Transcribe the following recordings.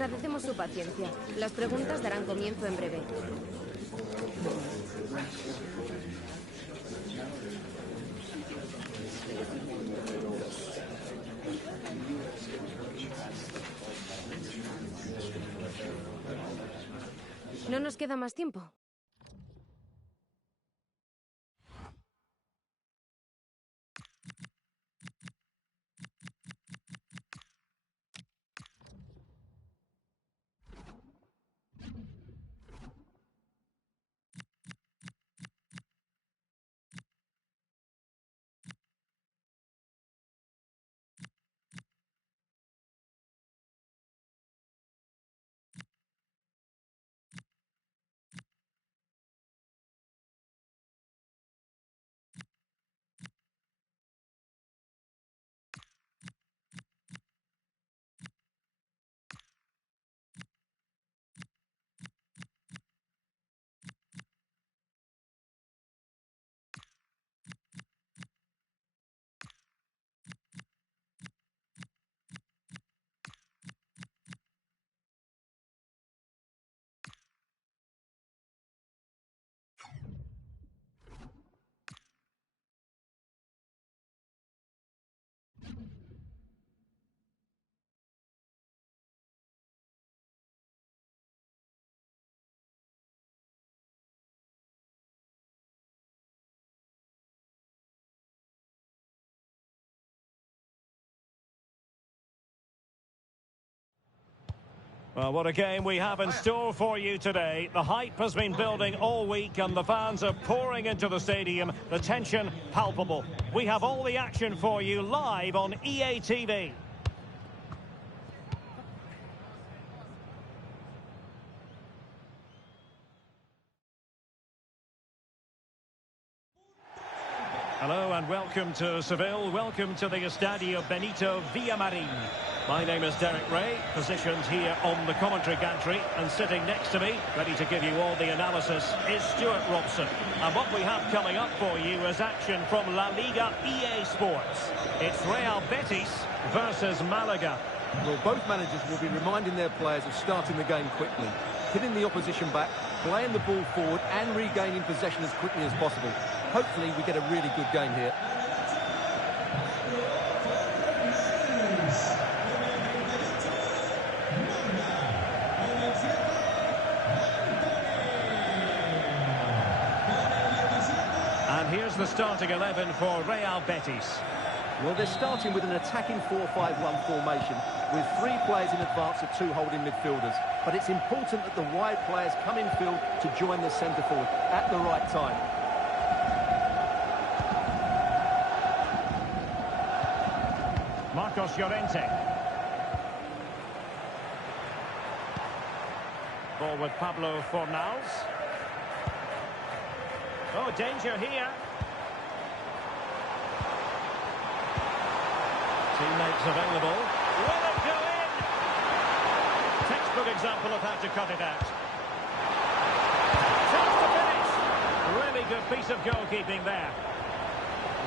Agradecemos su paciencia. Las preguntas darán comienzo en breve. No nos queda más tiempo. Well, what a game we have in store for you today. The hype has been building all week and the fans are pouring into the stadium. The tension palpable. We have all the action for you live on EA TV. Hello and welcome to Seville. Welcome to the Estadio Benito Villamarin. My name is Derek Ray, positioned here on the commentary gantry, and sitting next to me, ready to give you all the analysis, is Stuart Robson. And what we have coming up for you is action from La Liga EA Sports. It's Real Betis versus Malaga. Well, both managers will be reminding their players of starting the game quickly, hitting the opposition back, playing the ball forward and regaining possession as quickly as possible. Hopefully we get a really good game here. And here's the starting 11 for Real Betis. Well, they're starting with an attacking 4-5-1 formation with 3 players in advance of 2 holding midfielders. But it's important that the wide players come in field to join the centre forward at the right time. Marcos Llorente. Ball with Pablo Fornals. Oh, danger here. Teammates available. Will it go in? Textbook example of how to cut it out. Chance to finish. Really good piece of goalkeeping there.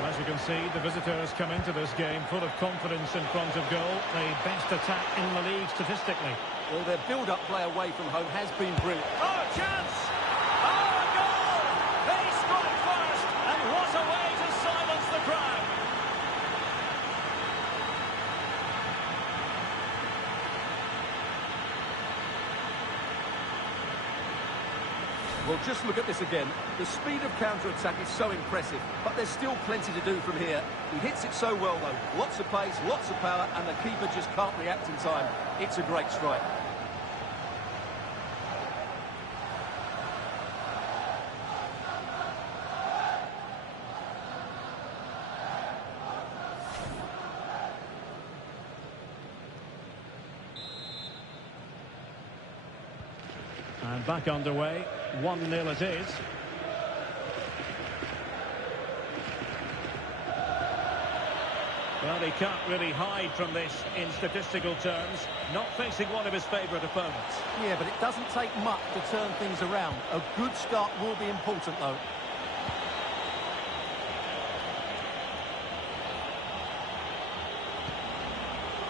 Well, as you can see, the visitors come into this game full of confidence in front of goal. The best attack in the league statistically. Well, their build-up play away from home has been brilliant. Oh, chance! Oh, a goal! They scored first, and what a way to silence the crowd! Well, just look at this again. The speed of counter-attack is so impressive, but there's still plenty to do from here. He hits it so well, though. Lots of pace, lots of power, and the keeper just can't react in time. It's a great strike. And back underway, 1-0 it is. Well, he can't really hide from this in statistical terms, not facing one of his favourite opponents. Yeah, but it doesn't take much to turn things around. A good start will be important, though.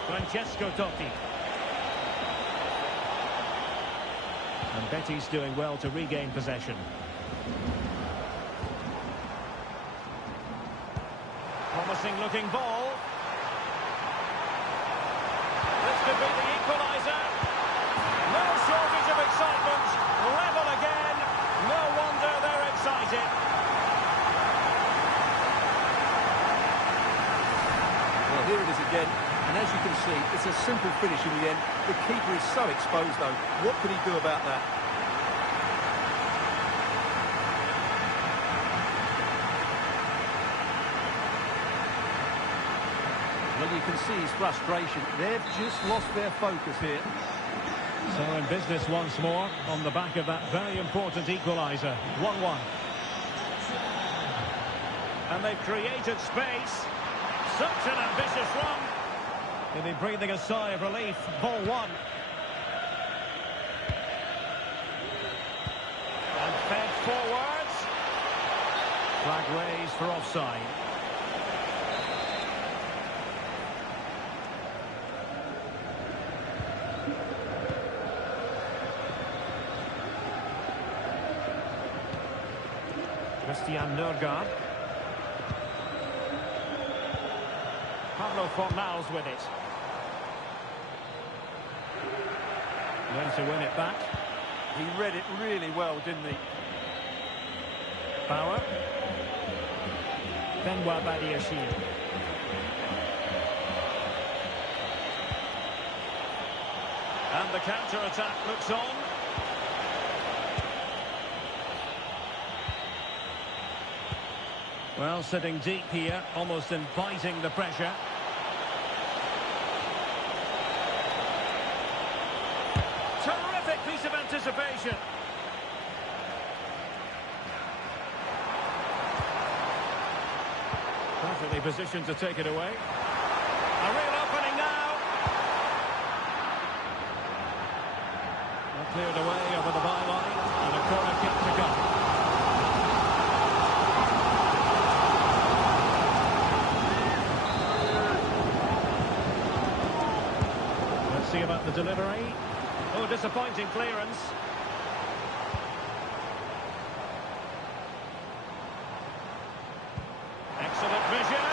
Francesco Totti. And Betty's doing well to regain possession. Promising looking ball. This could be the equaliser. No shortage of excitement. Level again. No wonder they're excited. Well, here it is again. And as you can see, it's a simple finish in the end. The keeper is so exposed, though. What can he do about that? Well, you can see his frustration. They've just lost their focus here. So in business once more on the back of that very important equaliser. 1-1. And they've created space. Such an ambitious run. He'll be breathing a sigh of relief. Ball one. And fed forwards. Flag raised for offside. Christian Nørgaard. Pablo Fornals with it. When to win it back. He read it really well, didn't he? Bauer. Benoit Badiashile. And the counter-attack looks on. Well, sitting deep here, almost inviting the pressure. Terrific piece of anticipation. Perfectly positioned to take it away. A real opening now. Well, cleared away over the byline, and a corner kick to go. See about the delivery. Oh, disappointing clearance. Excellent vision.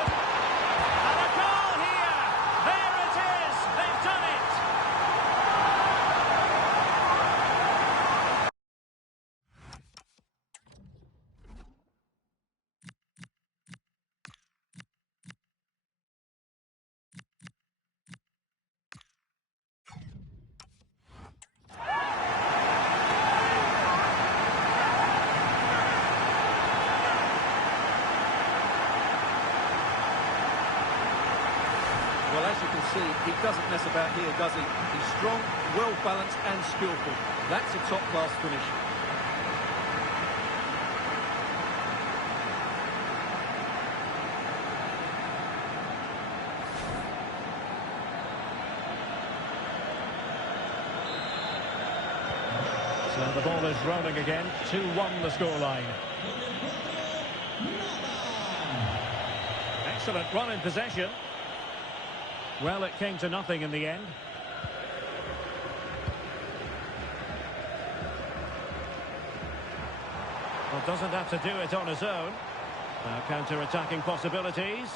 And a goal here. There it is. They've done it. Well, as you can see, he doesn't mess about here, does he? He's strong, well-balanced and skillful. That's a top-class finish. So the ball is rolling again. 2-1 the scoreline. Excellent run in possession. Well, it came to nothing in the end. Well, doesn't have to do it on his own. Now counter-attacking possibilities.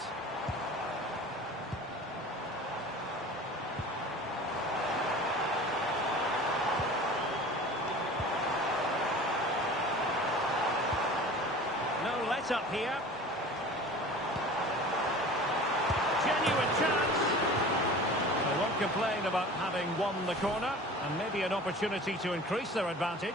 No let-up here. Genuine chance. They won't complain about having won the corner, and maybe an opportunity to increase their advantage.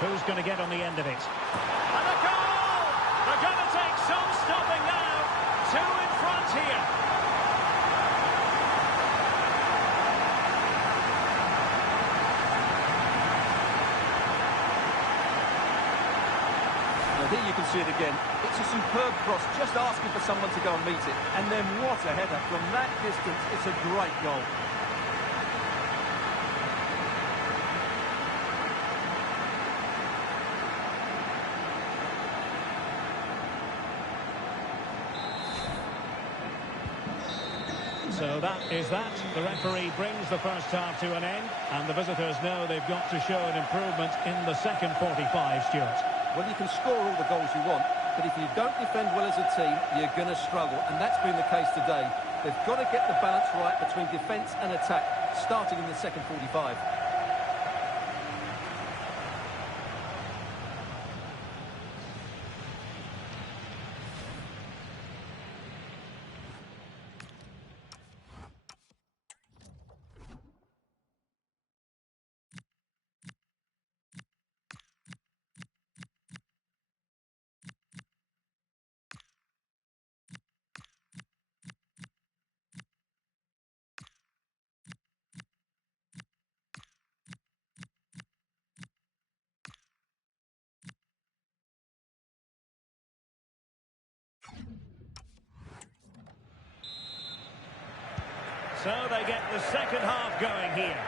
Who's going to get on the end of it? And a goal! They're going to take some stopping now. Two in front here. Now here you can see it again. It's a superb cross, just asking for someone to go and meet it. And then what a header. From that distance, it's a great goal. So that is that. The referee brings the first half to an end, and the visitors know they've got to show an improvement in the second 45, Stuart. Well, you can score all the goals you want, but if you don't defend well as a team, you're going to struggle, and that's been the case today. They've got to get the balance right between defence and attack, starting in the second 45. So they get the second half going here.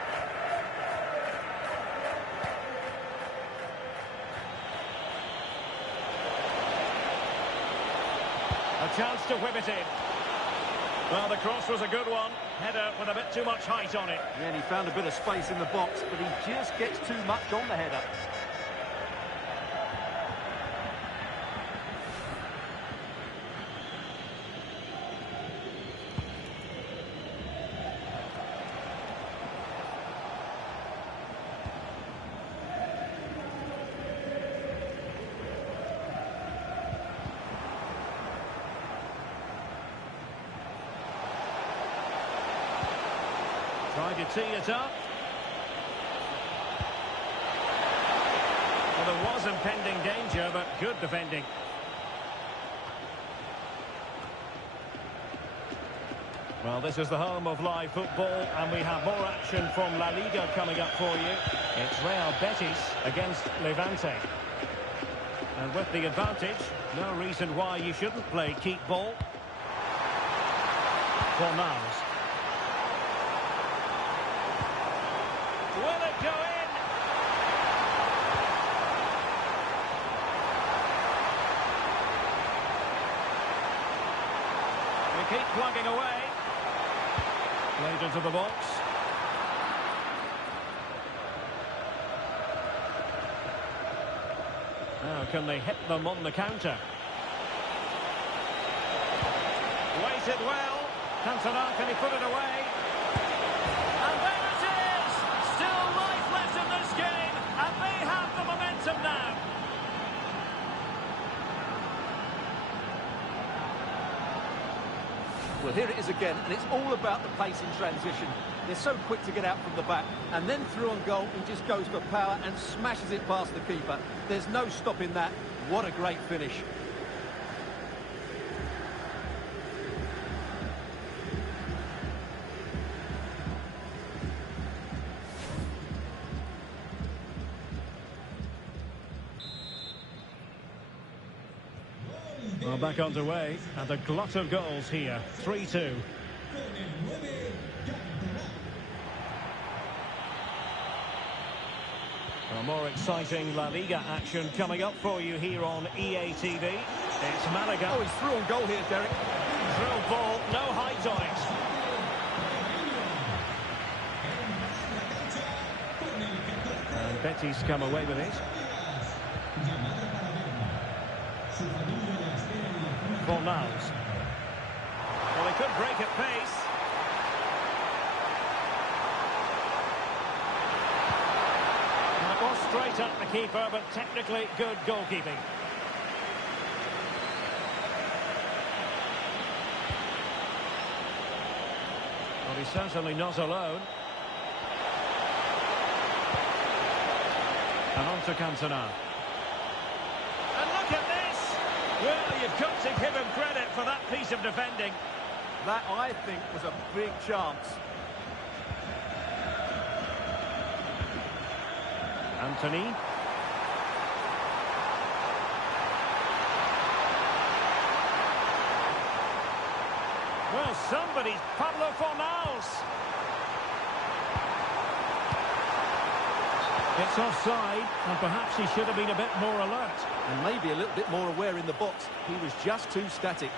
A chance to whip it in. Well, the cross was a good one. Header with a bit too much height on it. Yeah, and he found a bit of space in the box, but he just gets too much on the header. Trying to tee it up. Well, there was impending danger, but good defending. Well, this is the home of live football, and we have more action from La Liga coming up for you. It's Real Betis against Levante. And with the advantage, no reason why you shouldn't play keep ball. Fornals. Will it go in? We keep plugging away. Played into the box. Now can they hit them on the counter? Waited well. Cantona, can he put it away? And there it is! Still life left in this game, and they have the momentum now. Well, here it is again, and it's all about the pace in transition. They're so quick to get out from the back, and then through on goal, he just goes for power and smashes it past the keeper. There's no stopping that. What a great finish. Well, back underway, and a glut of goals here. 3-2. Well, more exciting La Liga action coming up for you here on EA TV. It's Malaga. Oh, he's through on goal here, Derek. Through ball, no height on it. And Betis come away with it. Fornals. Well, he could break at pace. That was straight at the keeper, but technically good goalkeeping. Well, he's certainly not alone. And on to Cantona. And look at this! Well, you've got to give him credit for that piece of defending. That, I think, was a big chance. Anthony. Well, somebody's Pablo Fornals. It's offside, and perhaps he should have been a bit more alert. And maybe a little bit more aware in the box. He was just too static.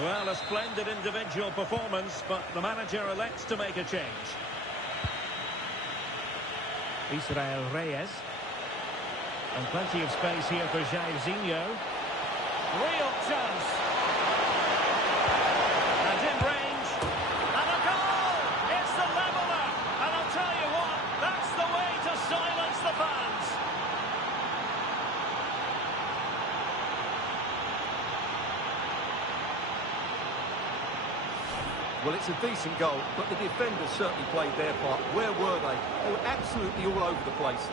Well, a splendid individual performance, but the manager elects to make a change. Israel Reyes. And plenty of space here for Jairzinho. Real chance. And in range. And a goal! It's the leveller! And I'll tell you what, that's the way to silence the fans. Well, it's a decent goal, but the defenders certainly played their part. Where were they? They were absolutely all over the place.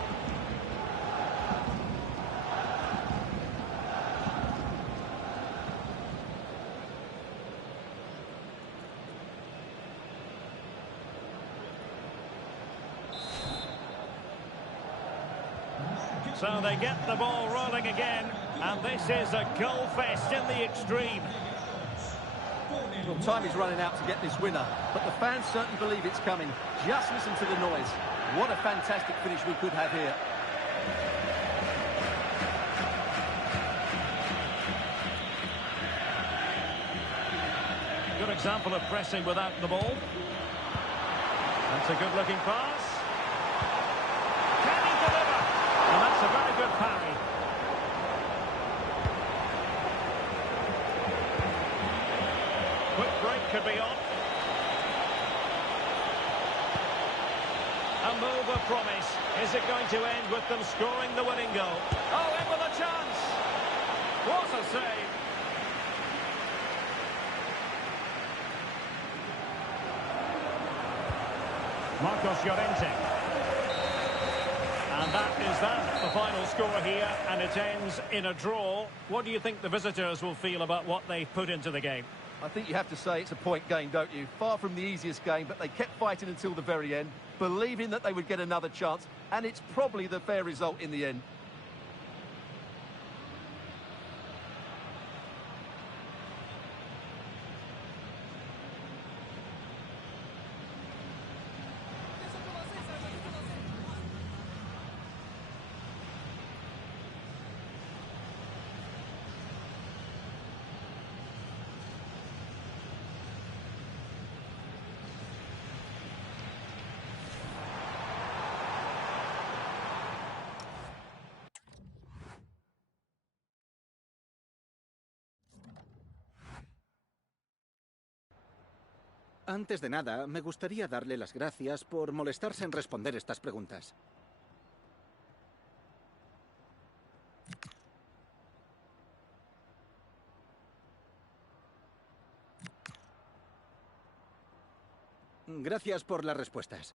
So they get the ball rolling again, and this is a goal fest in the extreme. Well, time is running out to get this winner, but the fans certainly believe it's coming. Just listen to the noise. What a fantastic finish we could have here. Good example of pressing without the ball. That's a good-looking pass. Can he deliver? And that's a very good parry. Quick break could be on. A move of promise. Is it going to end with them scoring the winning goal? Oh, in with a chance. What a save. Marcos Llorente. And that is that, the final score here, and it ends in a draw. What do you think the visitors will feel about what they've put into the game? I think you have to say it's a point game, don't you? Far from the easiest game, but they kept fighting until the very end, believing that they would get another chance, and it's probably the fair result in the end. Antes de nada, me gustaría darle las gracias por molestarse en responder estas preguntas. Gracias por las respuestas.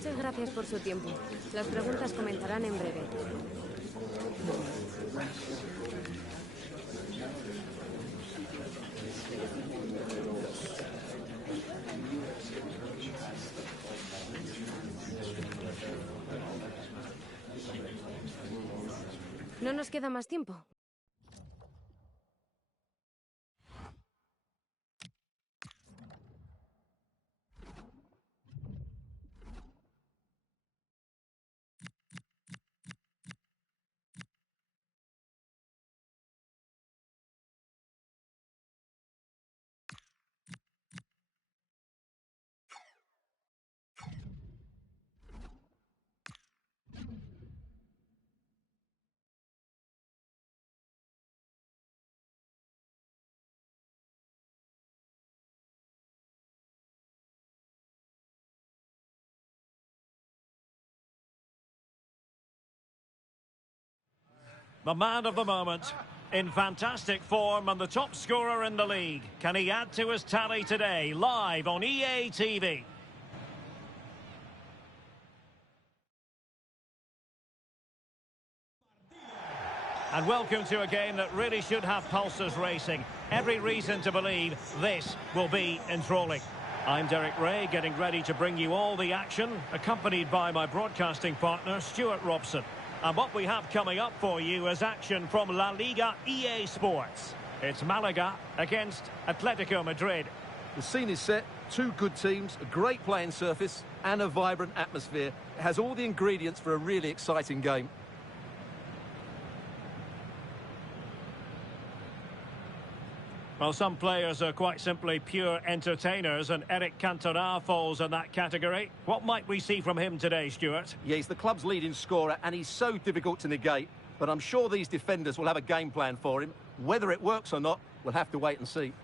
Muchas gracias por su tiempo. Las preguntas comenzarán en breve. No nos queda más tiempo. The man of the moment, in fantastic form and the top scorer in the league. Can he add to his tally today, live on EA TV? And welcome to a game that really should have pulses racing. Every reason to believe this will be enthralling. I'm Derek Ray, getting ready to bring you all the action, accompanied by my broadcasting partner, Stuart Robson. And what we have coming up for you is action from La Liga EA Sports. It's Malaga against Atletico Madrid. The scene is set, two good teams, a great playing surface and a vibrant atmosphere. It has all the ingredients for a really exciting game. Well, some players are quite simply pure entertainers, and Eric Cantona falls in that category. What might we see from him today, Stuart? Yeah, he's the club's leading scorer, and he's so difficult to negate. But I'm sure these defenders will have a game plan for him. Whether it works or not, we'll have to wait and see.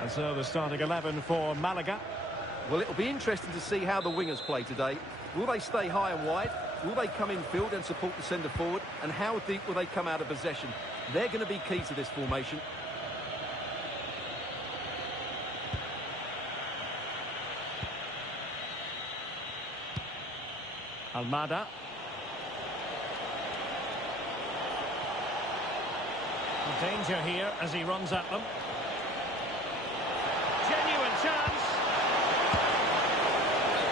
And so the starting 11 for Malaga. Well, it'll be interesting to see how the wingers play today. Will they stay high and wide? Will they come in field and support the centre forward? And how deep will they come out of possession? They're going to be key to this formation. Almada. Danger here as he runs at them. Genuine chance.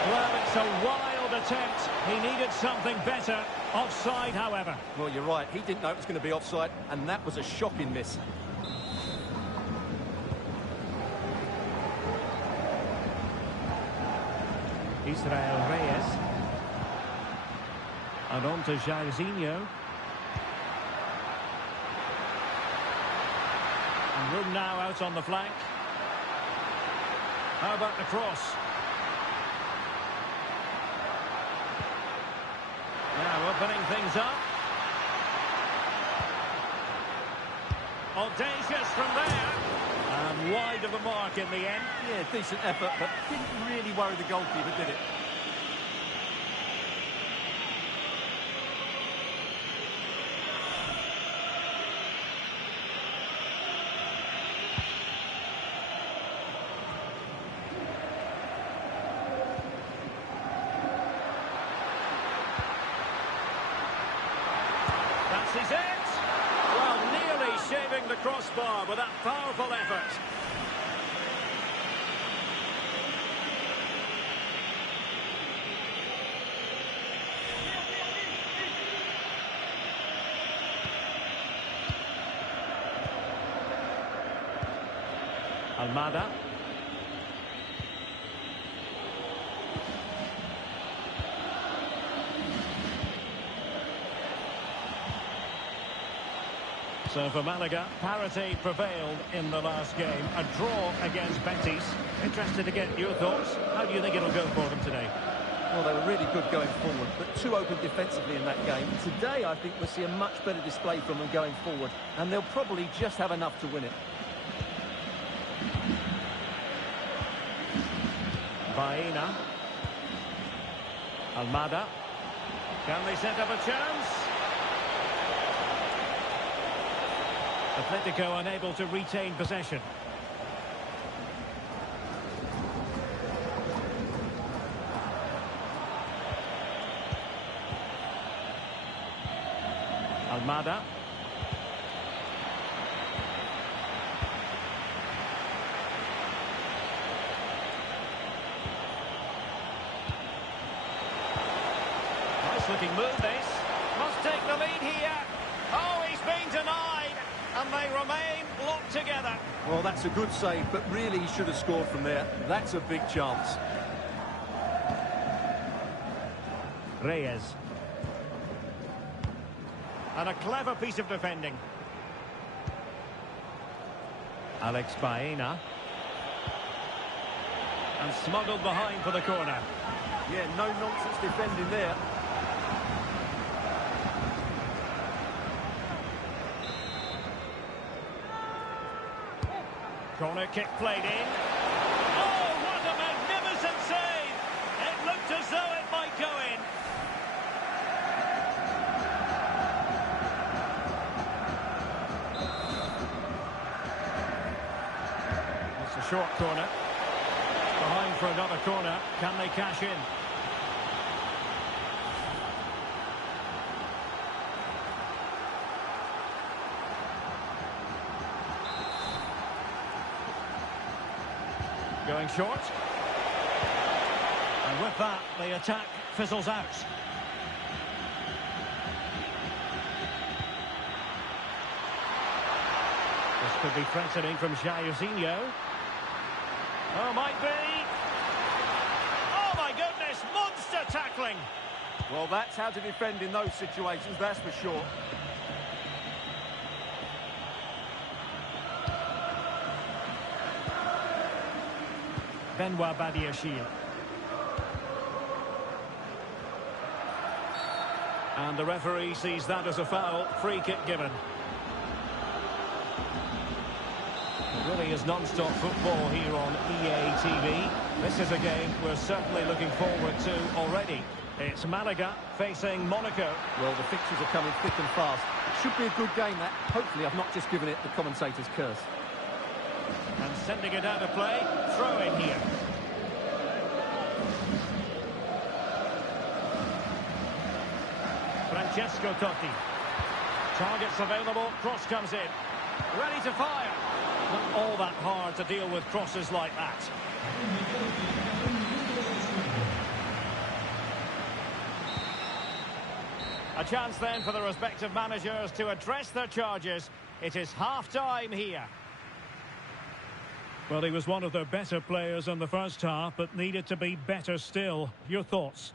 Well, it's a wild attempt. He needed something better. Offside, however. Well, you're right. He didn't know it was going to be offside, and that was a shocking miss. Israel Reyes. And on to Jairzinho. And room now out on the flank. How about the cross? Now opening things up. Audacious from there. And wide of the mark in the end. Yeah, decent effort, but didn't really worry the goalkeeper, did it? Is it? Well, nearly shaving the crossbar with that powerful effort. Almada. So for Malaga, parity prevailed in the last game. A draw against Betis. Interested to get your thoughts. How do you think it'll go for them today? Well, they were really good going forward, but too open defensively in that game. Today, I think we'll see a much better display from them going forward, and they'll probably just have enough to win it. Baena. Almada. Can they set up a chance? Atletico unable to retain possession. Almada. Nice looking move this. Must take the lead here. Oh, he's been denied. And they remain locked together. Well, that's a good save, but really he should have scored from there. That's a big chance. Reyes. And a clever piece of defending. Alex Baena. And smuggled behind for the corner. Yeah, no nonsense defending there. Corner kick played in. Oh, what a magnificent save! It looked as though it might go in. It's a short corner. Behind for another corner. Can they cash in? Going short. And with that, the attack fizzles out. This could be threatening from Jairzinho. Oh, might be. Oh, my goodness, monster tackling. Well, that's how to defend in those situations, that's for sure. Benoit Badiashile. And the referee sees that as a foul. Free kick given. It really is non-stop football here on EA TV. This is a game we're certainly looking forward to already. It's Malaga facing Monaco. Well, the fixtures are coming thick and fast. It should be a good game, that. Hopefully I've not just given it the commentator's curse. And sending it out of play. Throw in here. Francesco Totti. Targets available. Cross comes in. Ready to fire. Not all that hard to deal with crosses like that. A chance then for the respective managers to address their charges. It is half-time here. Well, he was one of their better players in the first half, but needed to be better still. Your thoughts?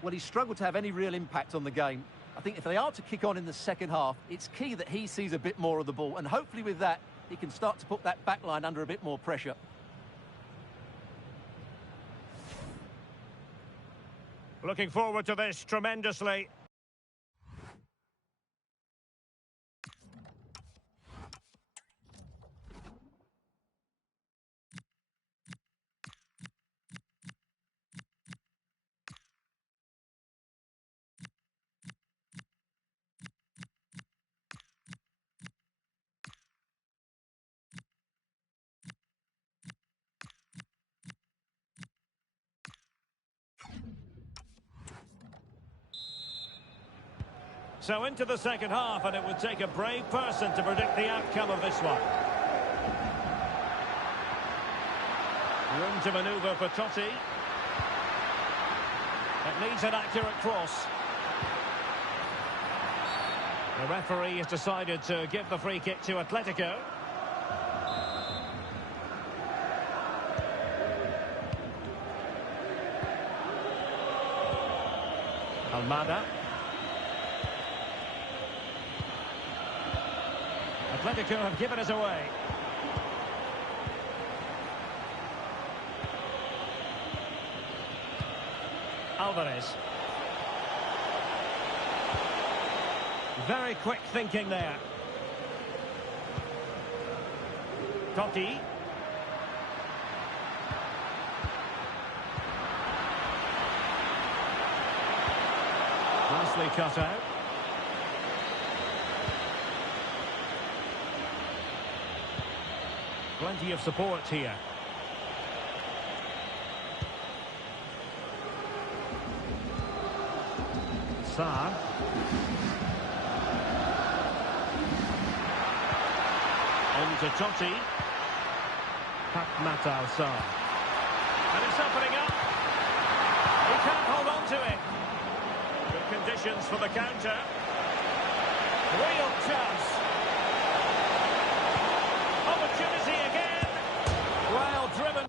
Well, he struggled to have any real impact on the game. I think if they are to kick on in the second half, it's key that he sees a bit more of the ball, and hopefully with that, he can start to put that back line under a bit more pressure. Looking forward to this tremendously. So into the second half, and it would take a brave person to predict the outcome of this one. Room to manoeuvre for Totti. It needs an accurate cross. The referee has decided to give the free kick to Atletico. Almada. Atletico have given us away. Alvarez. Very quick thinking there. Totti. Nicely cut out. Plenty of support here. Sarr. On to Totti. Matal Sarr. And it's opening up. He can't hold on to it. Good conditions for the counter. Real chance. Opportunity again. Well driven.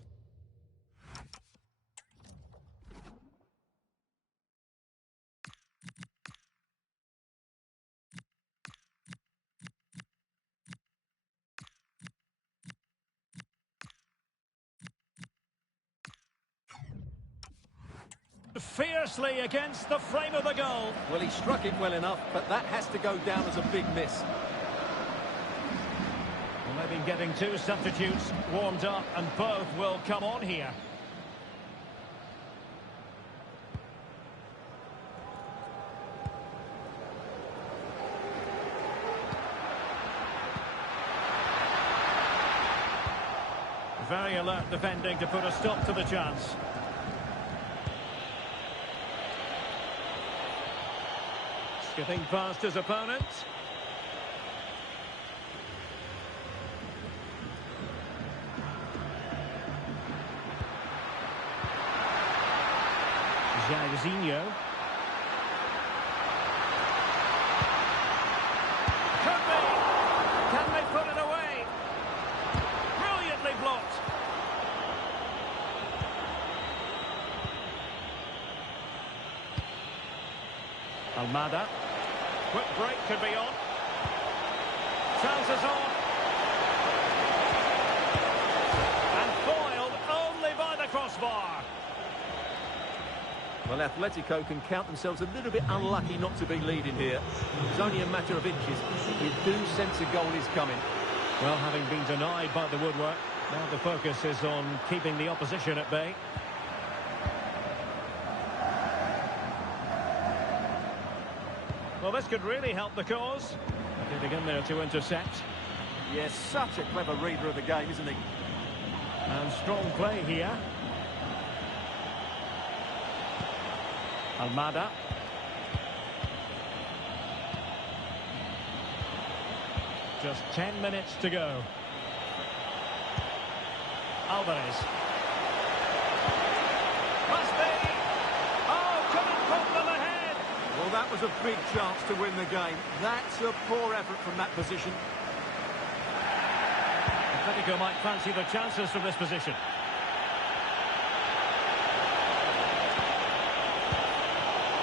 Fiercely against the frame of the goal. Well, he struck it well enough, but that has to go down as a big miss. Well, they've been getting two substitutes warmed up, and both will come on here. Very alert defending to put a stop to the chance. Skipping past his opponent. Jairzinho. Could be. Can they put it away? Brilliantly blocked. Almada. Quick break could be on. Chances on. And foiled only by the crossbar. Well, Atletico can count themselves a little bit unlucky not to be leading here. It's only a matter of inches. You do sense a goal is coming. Well, having been denied by the woodwork, now the focus is on keeping the opposition at bay. Well, this could really help the cause. Getting in there to intercept. Yes, such a clever reader of the game, isn't he? And strong play here. Almada. Just 10 minutes to go. Alvarez. Must be. Oh, couldn't put them ahead. Well, that was a big chance to win the game. That's a poor effort from that position. Atletico might fancy the chances from this position.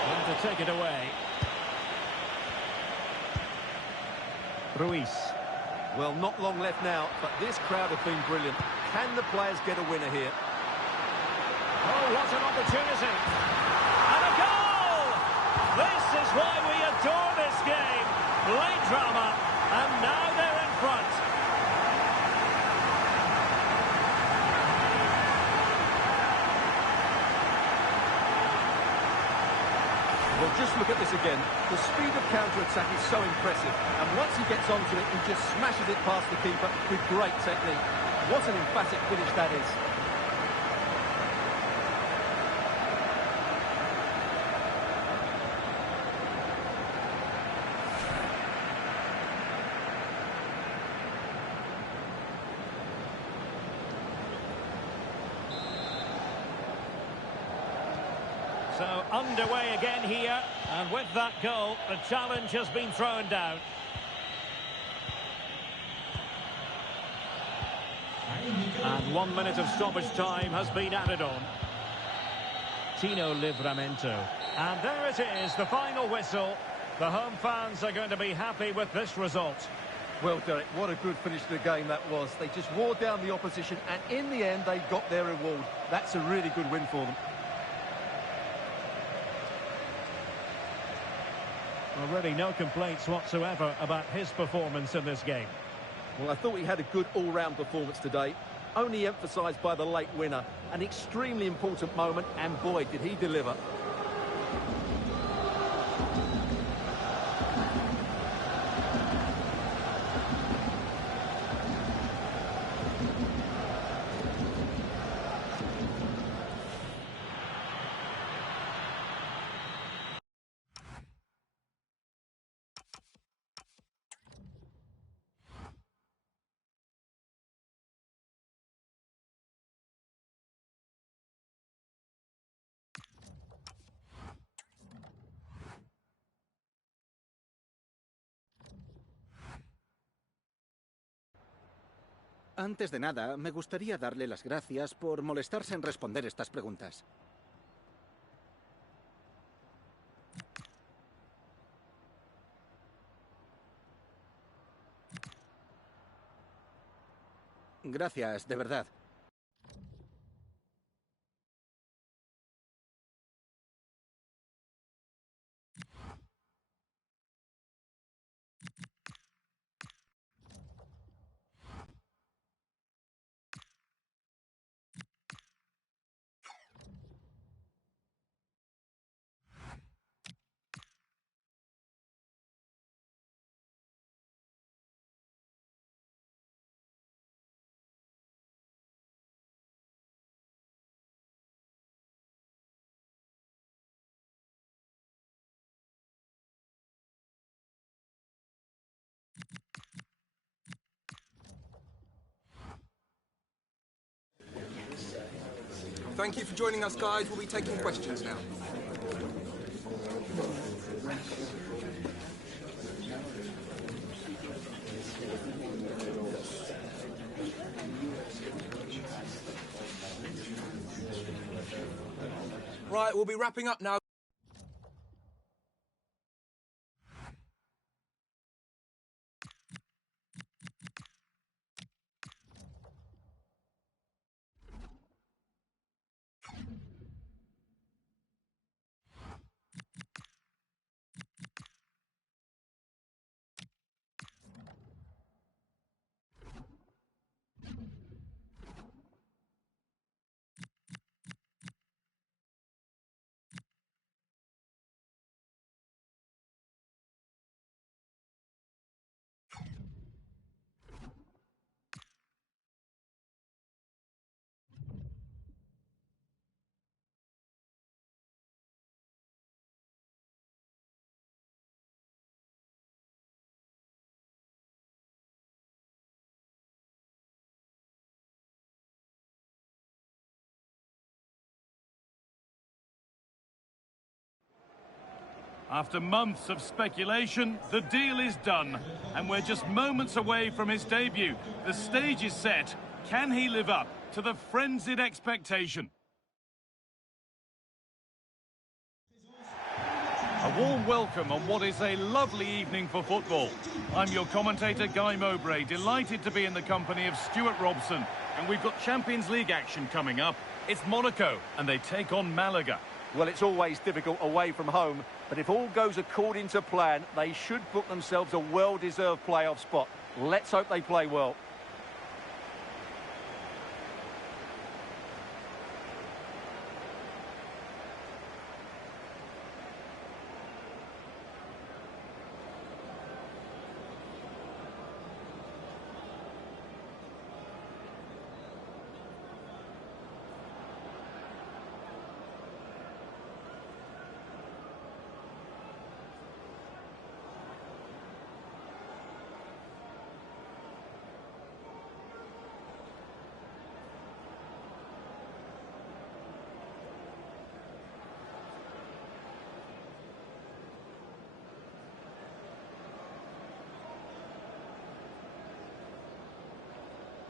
And to take it away. Ruiz. Well, not long left now, but this crowd have been brilliant. Can the players get a winner here? Oh, what an opportunity. And a goal! This is why we adore this game. Late drama, and now they're in front. Well, just look at this again. The speed of counter-attack is so impressive. And once he gets onto it, he just smashes it past the keeper with great technique. What an emphatic finish that is. So underway again here, and with that goal, the challenge has been thrown down. And 1 minute of stoppage time has been added on. Tino Livramento. And there it is, the final whistle. The home fans are going to be happy with this result. Well, Derek, what a good finish to the game that was. They just wore down the opposition, and in the end, they got their reward. That's a really good win for them. Well, really no complaints whatsoever about his performance in this game. Well, I thought he had a good all-round performance today, only emphasised by the late winner. An extremely important moment, and boy, did he deliver. Antes de nada, me gustaría darle las gracias por molestarse en responder estas preguntas. Gracias, de verdad. Thank you for joining us, guys. We'll be taking questions now. Right, we'll be wrapping up now. After months of speculation, the deal is done, and we're just moments away from his debut. The stage is set. Can he live up to the frenzied expectation? A warm welcome on what is a lovely evening for football. I'm your commentator, Guy Mowbray, delighted to be in the company of Stuart Robson. And we've got Champions League action coming up. It's Monaco, and they take on Malaga. Well, it's always difficult away from home, but if all goes according to plan, they should book themselves a well-deserved playoff spot. Let's hope they play well.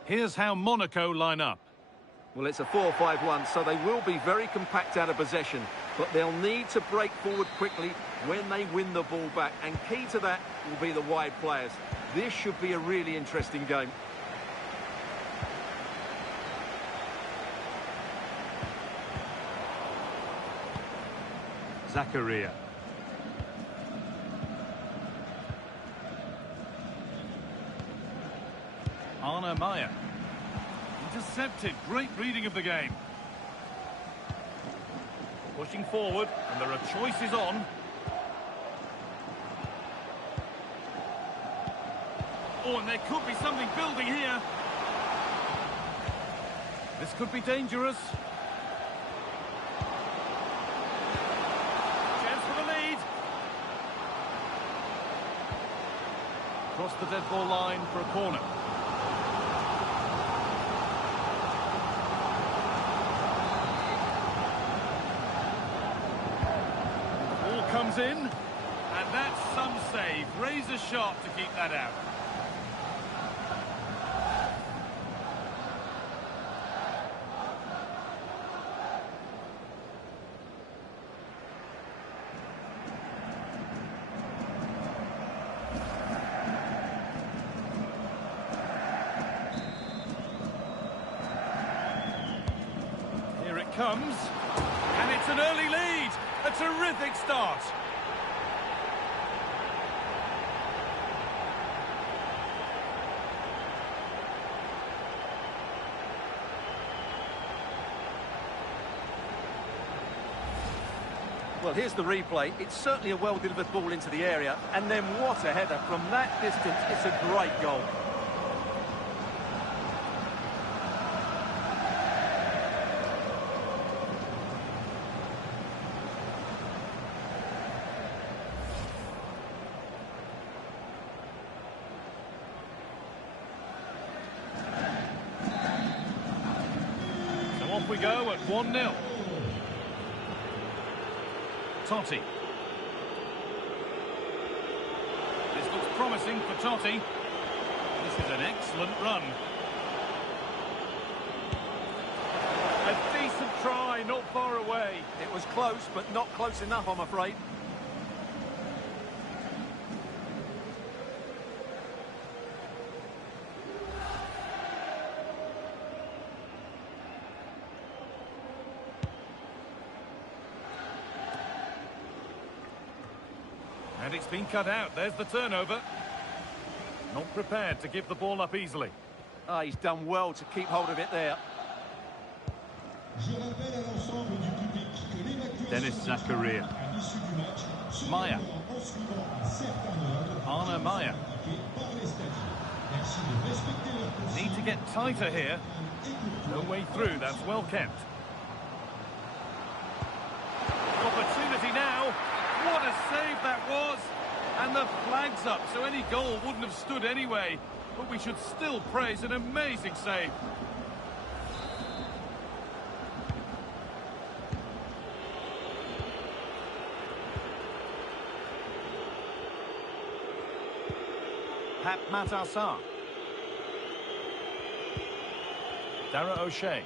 Here's how Monaco line up. Well, it's a 4-5-1, so they will be very compact out of possession, but they'll need to break forward quickly when they win the ball back, and key to that will be the wide players. This should be a really interesting game. Zakaria. Maya. Intercepted. Great reading of the game. Pushing forward, and there are choices on. Oh, and there could be something building here. This could be dangerous. Chance for the lead. Across the dead ball line for a corner. Ball comes in, and that's some save. Razor sharp to keep that out. Comes, and it's an early lead. A terrific start. Well, here's the replay. It's certainly a well-delivered ball into the area, and then what a header. From that distance, it's a great goal. We go at 1-0. Totti. This looks promising for Totti. This is an excellent run. A decent try, not far away. It was close, but not close enough, I'm afraid. And it's been cut out. There's the turnover. Not prepared to give the ball up easily. Ah, he's done well to keep hold of it there. Dennis Zakaria. Maya. Maya. Need to get tighter here. No way through. That's well kept. Opportunity now. What a save that was! And the flag's up, so any goal wouldn't have stood anyway. But we should still praise an amazing save. Pat Matassar. Dara O'Shea.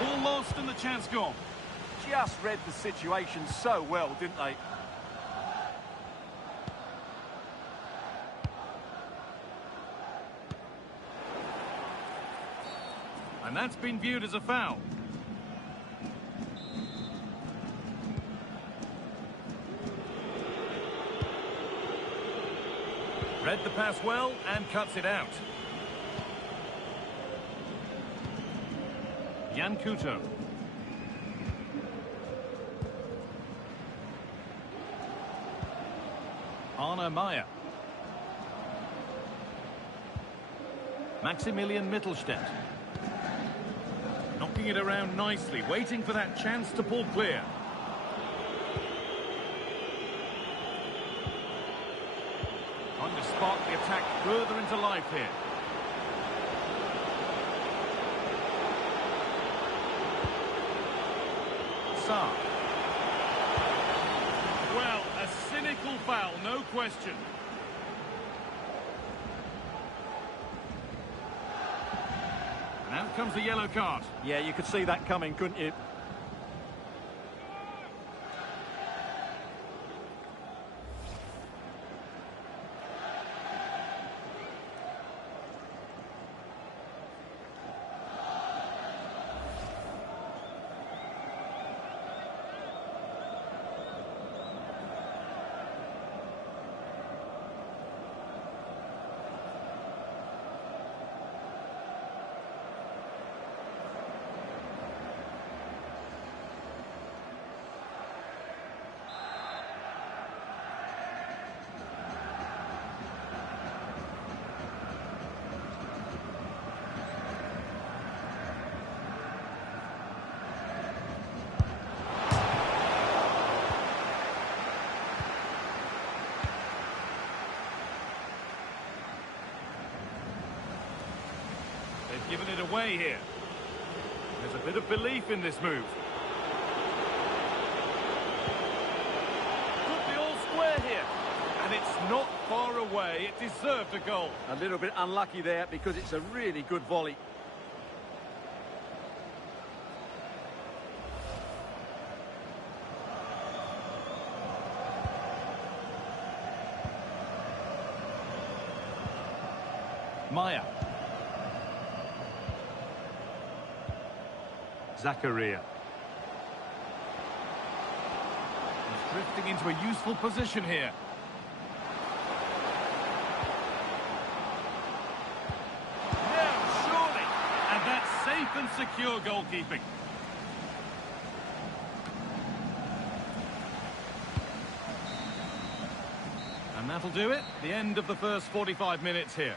Ball lost and the chance gone. Just read the situation so well, didn't they? And that's been viewed as a foul. Read the pass well and cuts it out. Jan Couto. Maya. Maximilian Mittelstädt. Knocking it around nicely, waiting for that chance to pull clear. Trying to spark the attack further into life here. Saar. Well, a cynical foul, no question. Now comes the yellow card. Yeah, you could see that coming, couldn't you? given it away here. There's a bit of belief in this move. Could be all square here. And it's not far away. It deserved a goal. A little bit unlucky there because it's a really good volley. Maya. Zakaria. He's drifting into a useful position here. No, surely. And that's safe and secure goalkeeping. And that'll do it. The end of the first 45 minutes here.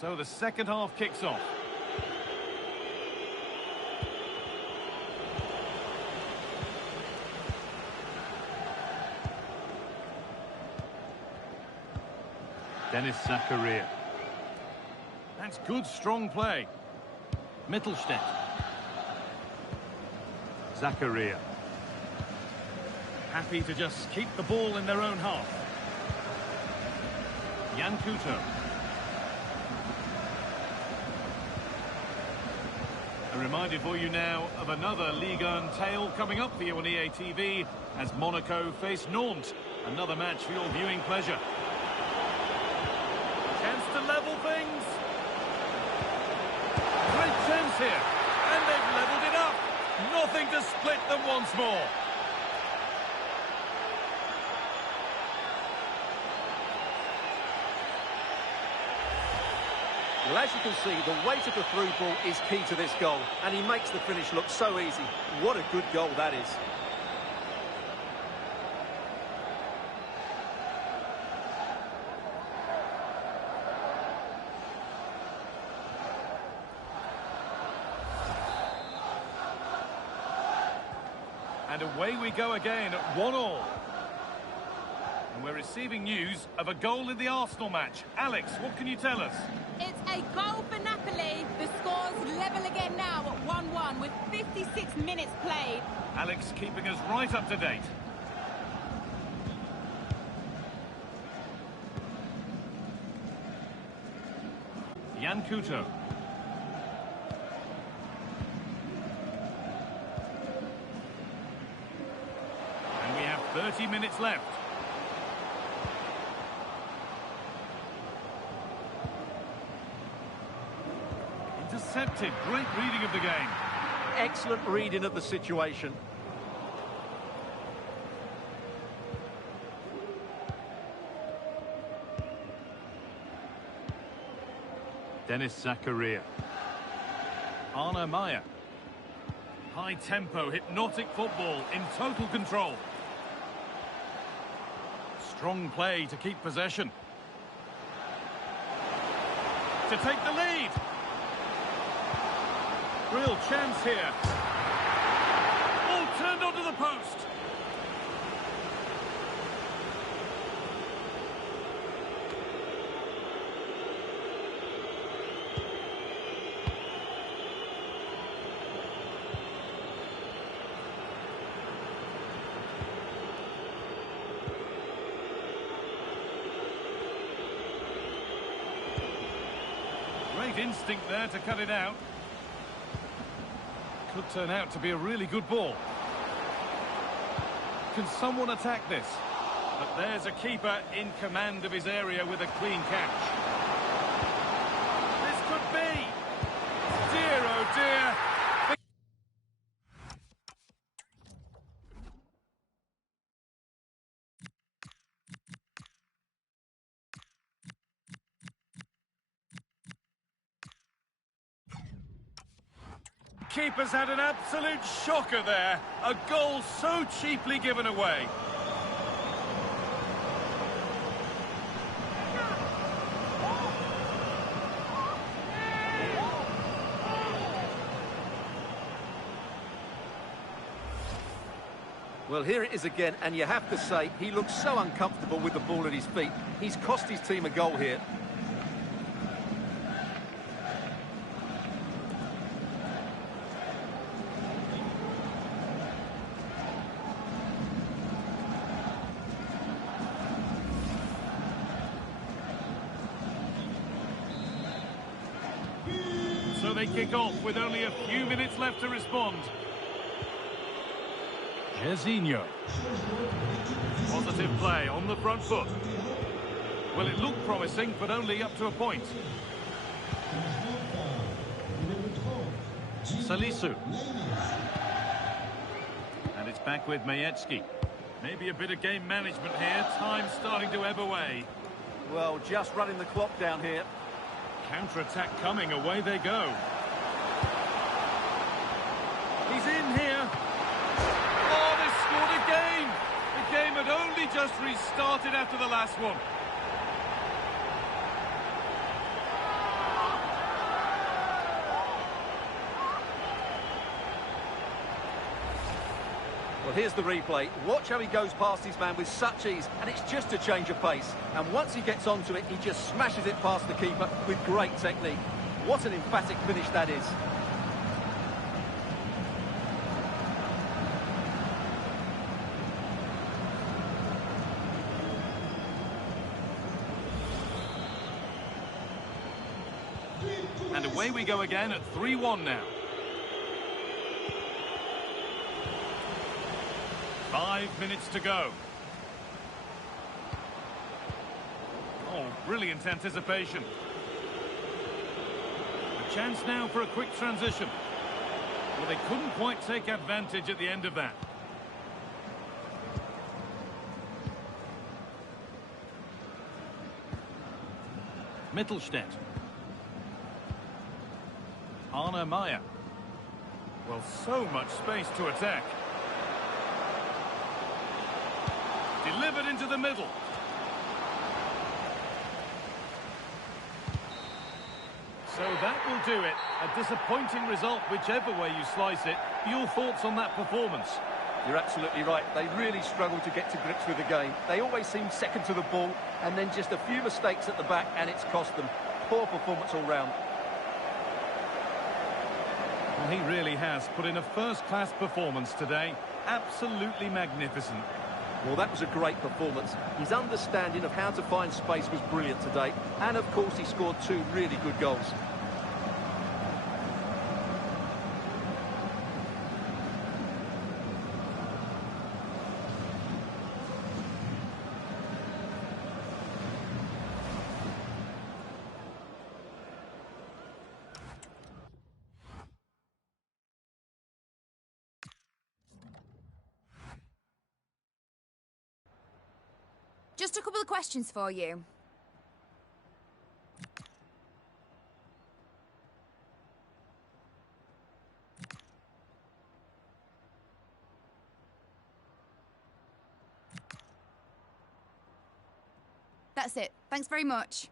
So the second half kicks off. Dennis Zakaria. That's good, strong play. Mittelstädt. Zakaria. Happy to just keep the ball in their own half. Jan Couto. A reminder for you now of another Ligue 1 tale coming up for you on EA TV as Monaco face Nantes. Another match for your viewing pleasure. Chance to level things. Great chance here. And they've levelled it up. Nothing to split them once more. Well, as you can see, the weight of the through ball is key to this goal, and he makes the finish look so easy. What a good goal that is. And away we go again at 1-1. And we're receiving news of a goal in the Arsenal match. Alex, what can you tell us? It's a goal for Napoli. The score's level again now at 1-1 with 56 minutes played. Alex keeping us right up to date. Jan Couto. And we have 30 minutes left. Intercepted. Great reading of the game. Excellent reading of the situation. Dennis Zakaria. Arna Maya. High tempo, hypnotic football in total control. Strong play to keep possession. To take the lead. Real chance here. All turned onto the post. Great instinct there to cut it out. Could turn out to be a really good ball. Can someone attack this? But there's a keeper in command of his area with a clean catch. This could be! Dear, oh dear! Keeper's had an absolute shocker there. A goal so cheaply given away. Well, here it is again, and you have to say, he looks so uncomfortable with the ball at his feet. He's cost his team a goal here. So they kick off with only a few minutes left to respond. Jairzinho. Positive play on the front foot. Well, it looked promising, but only up to a point. Salisu. And it's back with Majecki. Maybe a bit of game management here. Time starting to ebb away. Well, just running the clock down here. Counter-attack coming, away they go. He's in here. Oh, they scored again! The game had only just restarted after the last one. Well, here's the replay. Watch how he goes past his man with such ease, and it's just a change of pace. And once he gets onto it, he just smashes it past the keeper with great technique. What an emphatic finish that is. And away we go again at 3-1 now. 5 minutes to go. Oh, brilliant anticipation. A chance now for a quick transition. Well, they couldn't quite take advantage at the end of that. Mittelstädt. Arne Meyer. Well, so much space to attack. Delivered into the middle. So that will do it. A disappointing result, whichever way you slice it. Your thoughts on that performance? You're absolutely right. They really struggled to get to grips with the game. They always seem second to the ball, and then just a few mistakes at the back, and it's cost them. Poor performance all round. Well, he really has put in a first-class performance today. Absolutely magnificent. Well, that was a great performance. His understanding of how to find space was brilliant today. And, of course, he scored 2 really good goals. Just a couple of questions for you. That's it. Thanks very much.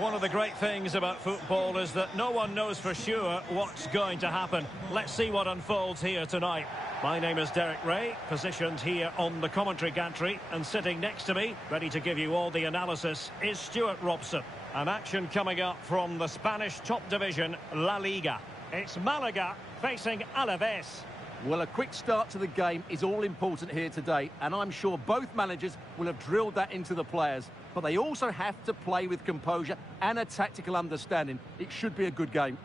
One of the great things about football is that no one knows for sure what's going to happen. Let's see what unfolds here tonight. My name is Derek Ray, positioned here on the commentary gantry, and sitting next to me, ready to give you all the analysis, is Stuart Robson. An action coming up from the Spanish top division, La Liga. It's Malaga facing Alaves. Well, a quick start to the game is all important here today, and I'm sure both managers will have drilled that into the players. But they also have to play with composure and a tactical understanding. It should be a good game.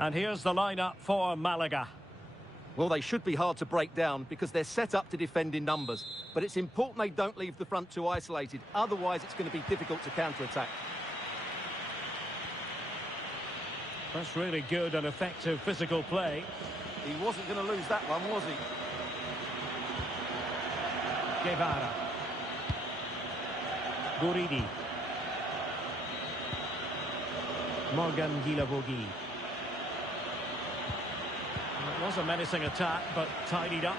And here's the lineup for Malaga. Well, they should be hard to break down because they're set up to defend in numbers. But it's important they don't leave the front too isolated. Otherwise, it's going to be difficult to counter-attack. That's really good and effective physical play. He wasn't going to lose that one, was he? Guevara. Guridi. Morgan Guilavogi. It was a menacing attack, but tidied up.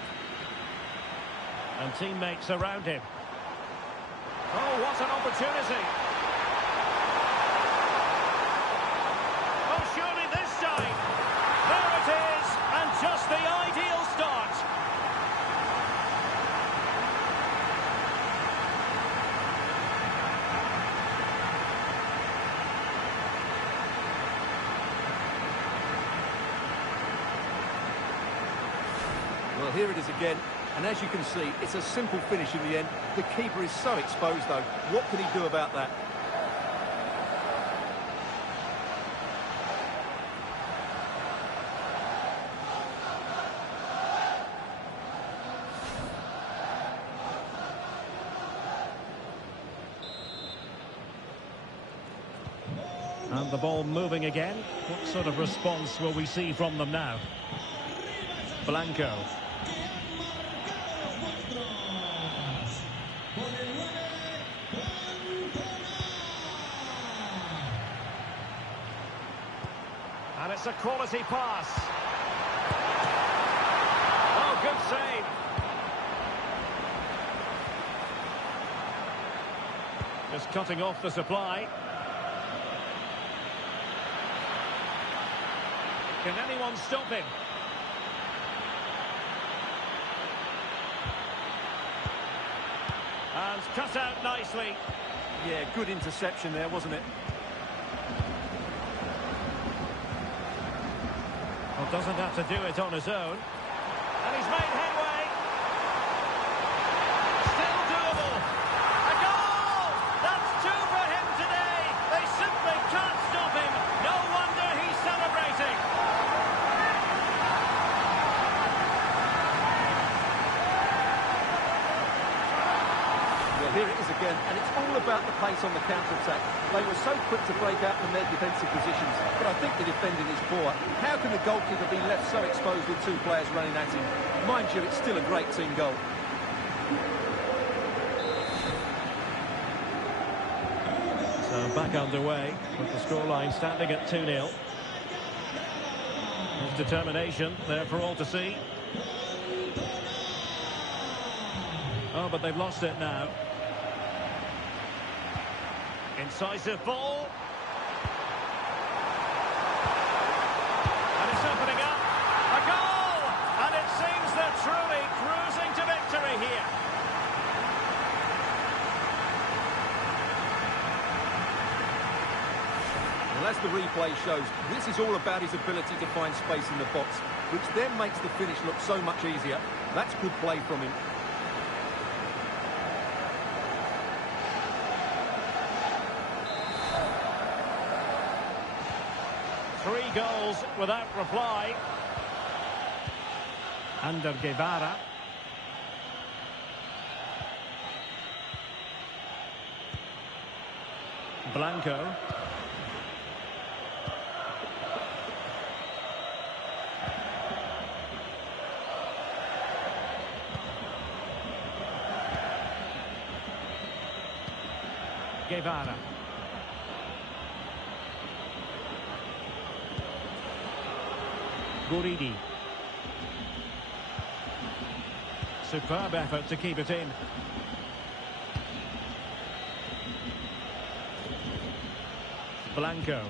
And teammates around him. Oh, what an opportunity! Oh, surely this time! There it is! And just the ideal start! Well, here it is again, and as you can see, it's a simple finish in the end. The keeper is so exposed, though. What can he do about that? And the ball moving again. What sort of response will we see from them now? Blanco. And it's a quality pass. Oh, good save. Just cutting off the supply. Can anyone stop him? And cut out nicely. Yeah, good interception there, wasn't it? Well, doesn't have to do it on his own. And he's made headway. Still doable. A goal! That's two for him today. They simply can't stop him. No wonder he's celebrating. Well, here it is again, and it's all about the pace on the counter-attack. They were so quick to break out from their defensive positions, but I think the defending is poor. How can the goalkeeper be left so exposed with two players running at him? Mind you, it's still a great team goal. So back underway with the scoreline standing at 2-0. His determination there for all to see. Oh, but they've lost it now. Incisive ball. And it's opening up. A goal! And it seems they're truly cruising to victory here. Well, as the replay shows, this is all about his ability to find space in the box, which then makes the finish look so much easier. That's good play from him. Three goals without reply. Under Guevara. Blanco. Guevara. Guridi. Superb effort to keep it in. Blanco.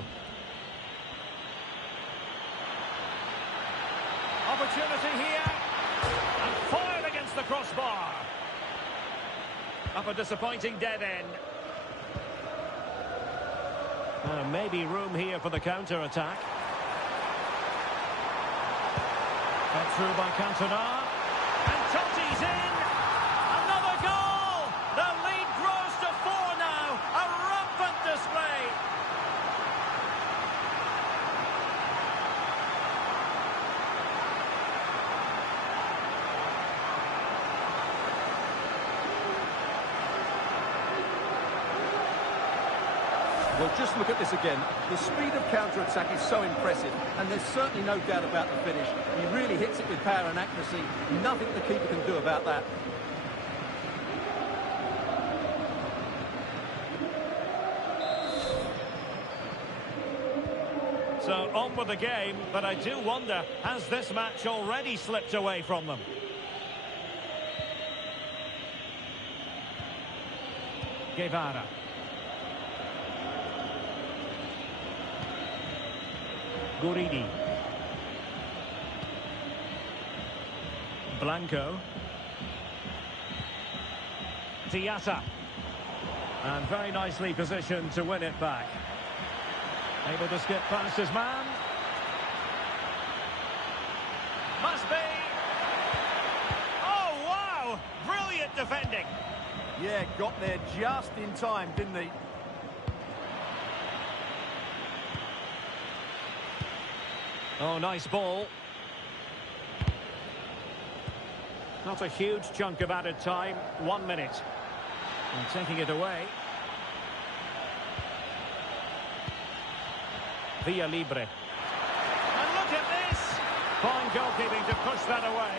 Opportunity here. And fired against the crossbar. Up a disappointing dead end. Maybe room here for the counter-attack. Fed through by Cantona. And Totti's in! Another goal! The lead grows to 4 now. A rampant display. Well, just look at this again. The speed of counter-attack is so impressive, and there's certainly no doubt about the finish. He really hits it with power and accuracy. Nothing the keeper can do about that. So on with the game, but I do wonder, has this match already slipped away from them? Guevara. Guridi. Blanco. Diatta. And very nicely positioned to win it back. Able to skip past his man. Must be. Oh, wow! Brilliant defending. Yeah, got there just in time, didn't he? Oh, nice ball. Not a huge chunk of added time. 1 minute. And taking it away. Via Libre. And look at this! Fine goalkeeping to push that away.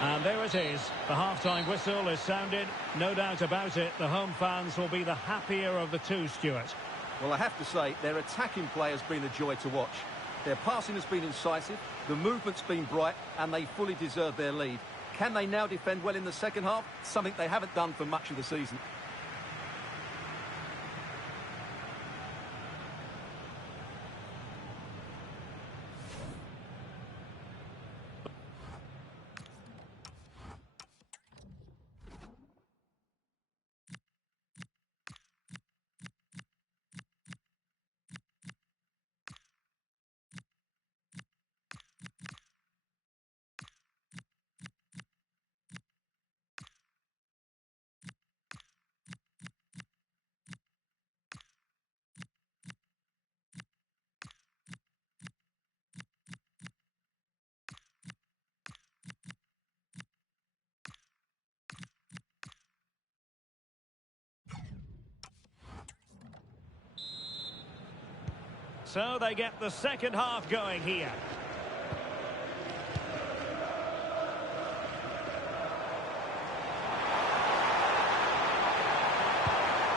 And there it is. The half-time whistle is sounded. No doubt about it, the home fans will be the happier of the two, Stuart. Well, I have to say, their attacking play has been a joy to watch. Their passing has been incisive, the movement's been bright, and they fully deserve their lead. Can they now defend well in the second half? Something they haven't done for much of the season. So they get the second half going here.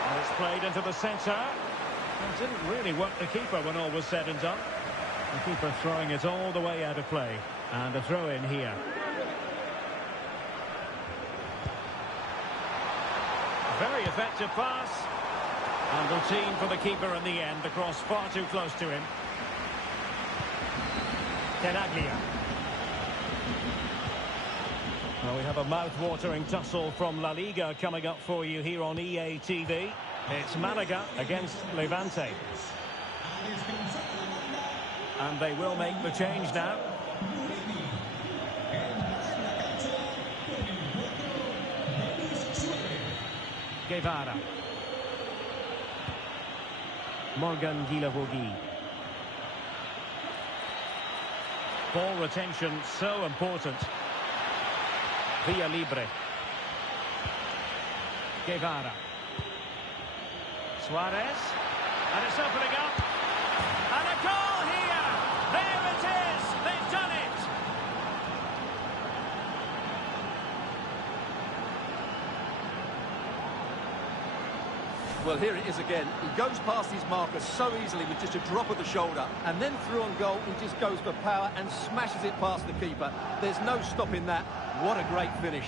And it's played into the centre. It didn't really work the keeper when all was said and done. The keeper throwing it all the way out of play. And a throw in here. Very effective pass. And routine for the keeper in the end. The cross far too close to him. Tenaglia. Well, we have a mouth-watering tussle from La Liga coming up for you here on EA TV. It's Malaga against Levante. And they will make the change now. Guevara. Morgan Guilavogui. Ball retention so important. Via Libre. Guevara. Suarez. And it's opening up. And a goal here! There it is! They've done it! Well, here it is again. He goes past his marker so easily with just a drop of the shoulder, and then through on goal, he just goes for power and smashes it past the keeper. There's no stopping that. What a great finish.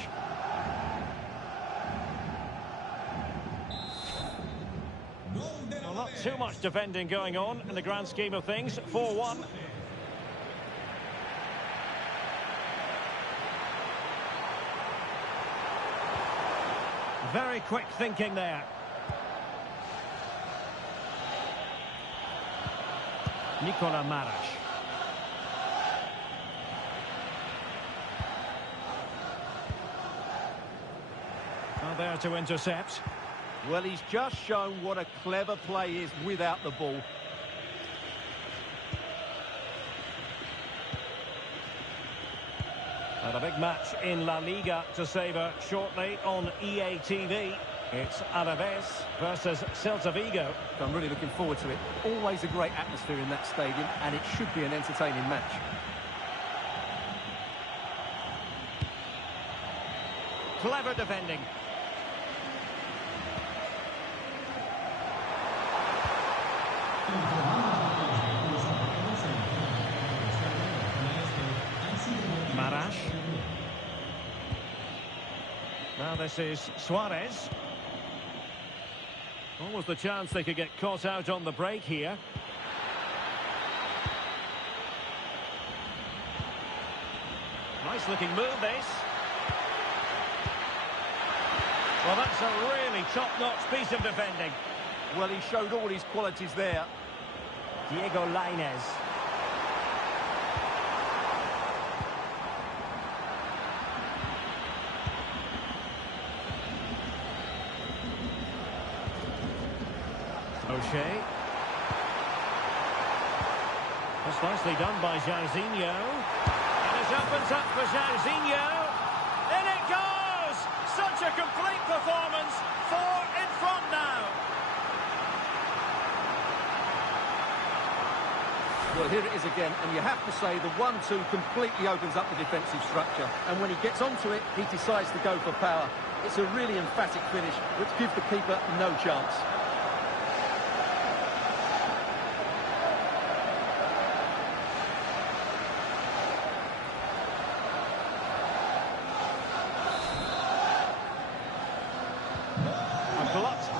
Well, not too much defending going on in the grand scheme of things. 4-1. Very quick thinking there. Nicola Marash. Now there to intercept. Well, he's just shown what a clever play is without the ball. And a big match in La Liga to savour shortly on EA TV. It's Alaves versus Celta Vigo. I'm really looking forward to it. Always a great atmosphere in that stadium, and it should be an entertaining match. Clever defending. Marash. Now this is Suarez. Almost the chance they could get caught out on the break here. Nice looking move, this. Well, that's a really top-notch piece of defending. Well, he showed all his qualities there. Diego Lainez. O'Shea. That's nicely done by Jairzinho. And it opens up for Jairzinho. In it goes! Such a complete performance. 4 in front now. Well, here it is again, and you have to say the 1-2 completely opens up the defensive structure. And when he gets onto it, he decides to go for power. It's a really emphatic finish, which gives the keeper no chance.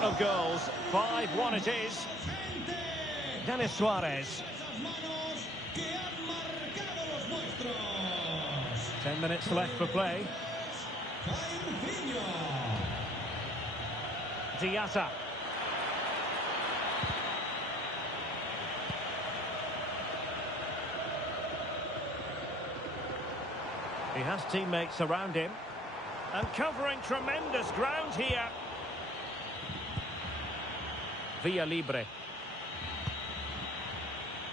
Of goals, 5-1 it is. Denis Suarez. 10 minutes left for play. Diatta. He has teammates around him. And covering tremendous ground here. Via Libre.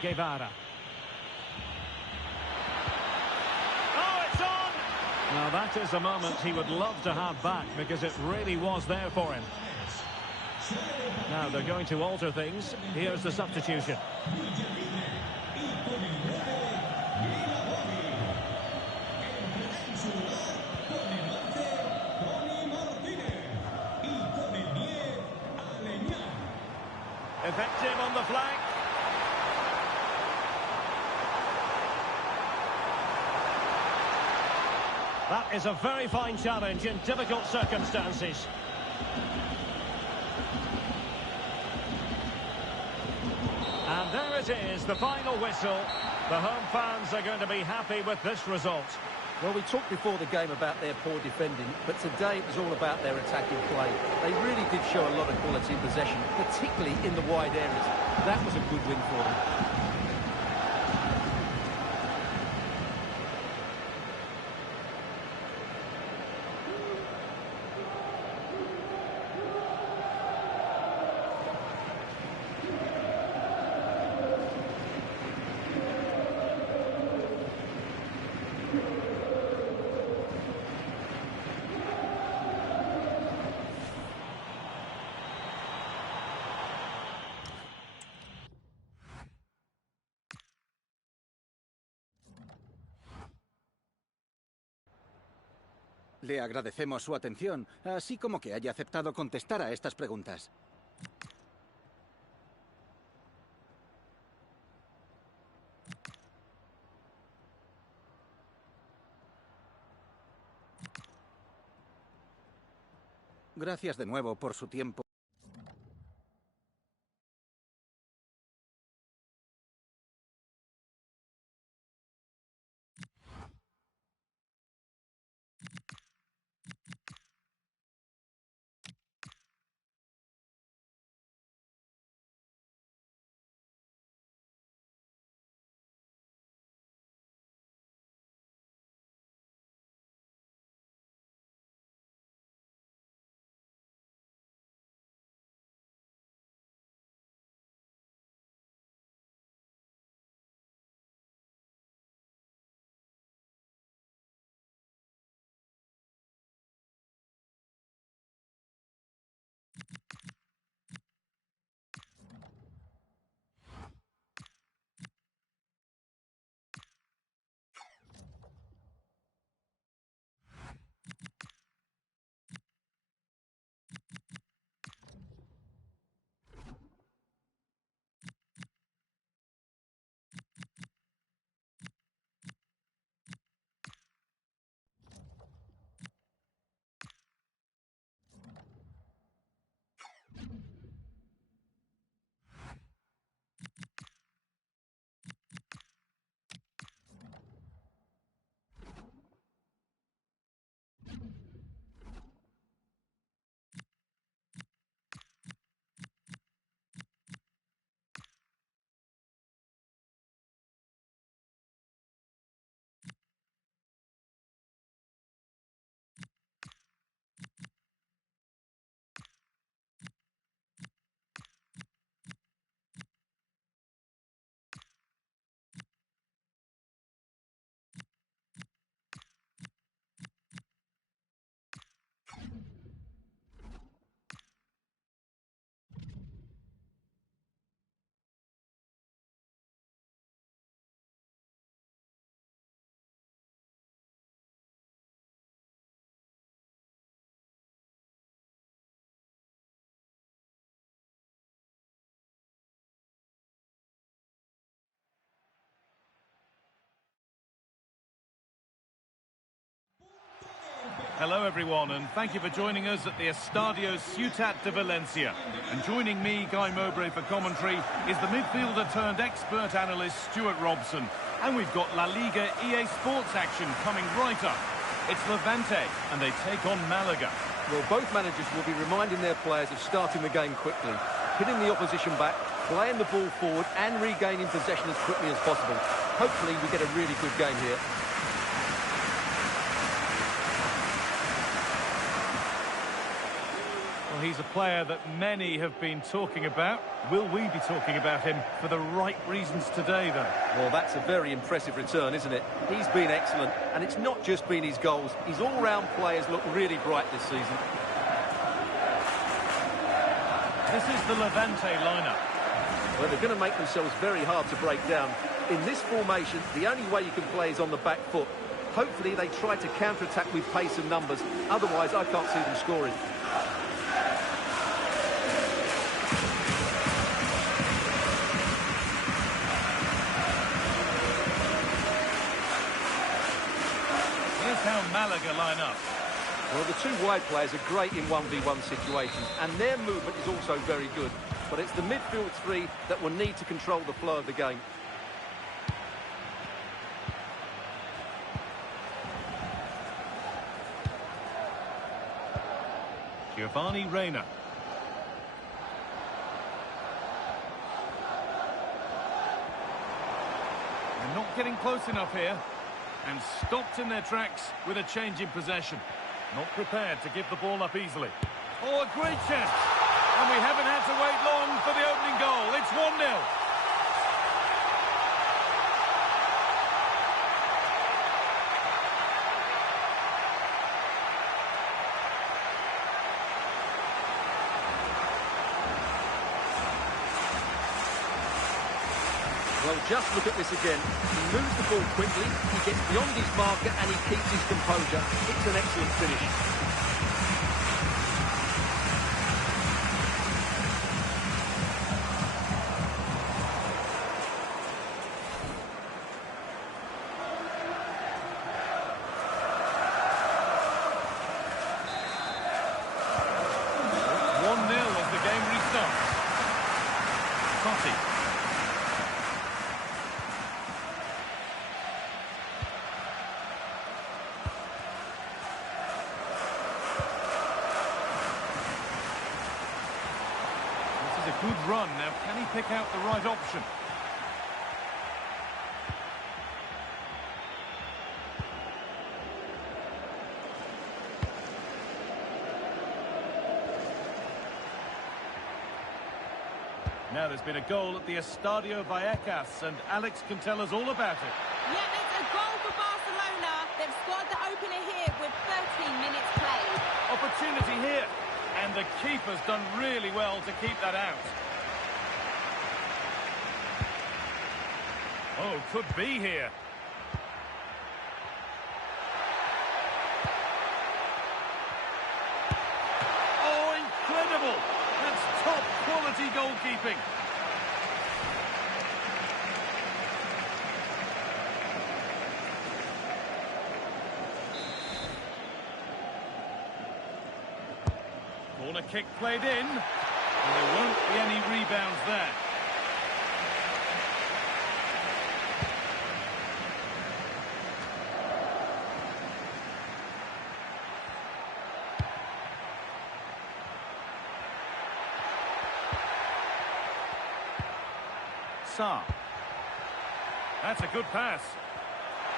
Guevara. Oh, it's on! Now that is a moment he would love to have back because it really was there for him. Now they're going to alter things. Here's the substitution. Effective on the flank. That is a very fine challenge in difficult circumstances. And there it is, the final whistle. The home fans are going to be happy with this result. Well, we talked before the game about their poor defending, but today it was all about their attacking play. They really did show a lot of quality in possession, particularly in the wide areas. That was a good win for them. Le agradecemos su atención, así como que haya aceptado contestar a estas preguntas. Gracias de nuevo por su tiempo. Hello everyone, and thank you for joining us at the Estadio Ciutat de Valencia. And joining me, Guy Mowbray, for commentary is the midfielder turned expert analyst Stuart Robson. And we've got La Liga EA Sports action coming right up. It's Levante, and they take on Malaga. Well, both managers will be reminding their players of starting the game quickly, hitting the opposition back, playing the ball forward and regaining possession as quickly as possible. Hopefully we get a really good game here. Well, he's a player that many have been talking about. Will we be talking about him for the right reasons today, though? Well, that's a very impressive return, isn't it? He's been excellent, and it's not just been his goals. His all-round players look really bright this season. This is the Levante lineup. Well, they're going to make themselves very hard to break down. In this formation, the only way you can play is on the back foot. Hopefully they try to counter-attack with pace and numbers. Otherwise, I can't see them scoring. Here's how Malaga line up. Well, the two wide players are great in 1v1 situations, and their movement is also very good. But it's the midfield three that will need to control the flow of the game. Giovanni Reina. They're not getting close enough here. And stopped in their tracks with a change in possession. Not prepared to give the ball up easily. Oh, a great chance. And we haven't had to wait long for the opening goal. It's 1-0. Well, just look at this again. He moves the ball quickly, he gets beyond his marker and he keeps his composure. It's an excellent finish. good run. Now, can he pick out the right option? Now there's been a goal at the Estadio Vallecas, and Alex can tell us all about it. Yeah, it's a goal for Barcelona. They've scored the opener here with 13 minutes played. Opportunity here, and the keeper's done really well to keep that out. Oh, could be here. Oh, incredible! That's top quality goalkeeping. Corner kick played in, and there won't be any rebounds there. That's a good pass.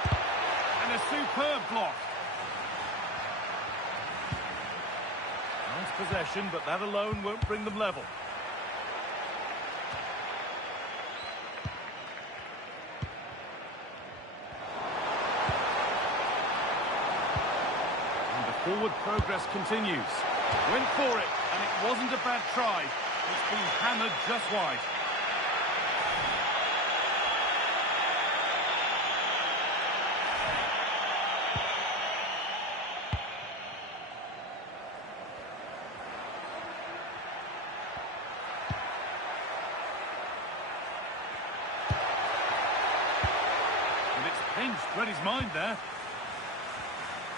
And a superb block. Nice possession, but that alone won't bring them level. And the forward progress continues. Went for it, and it wasn't a bad try. It's been hammered just wide. Read his mind there.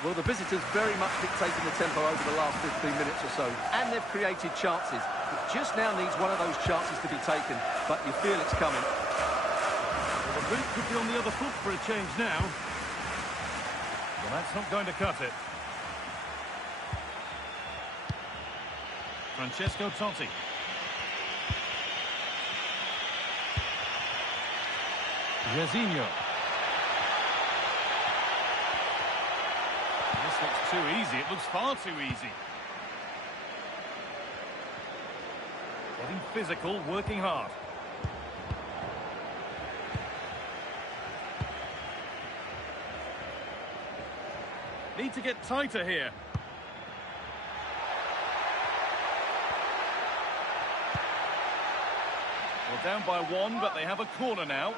Well, the visitors very much dictating the tempo over the last 15 minutes or so, and they've created chances. It just now needs one of those chances to be taken, but you feel it's coming. Well, the boot could be on the other foot for a change now. Well, that's not going to cut it. Francesco Totti. Jairzinho. This looks too easy. It looks far too easy. Getting physical, working hard. Need to get tighter here. Well, down by one, but they have a corner now.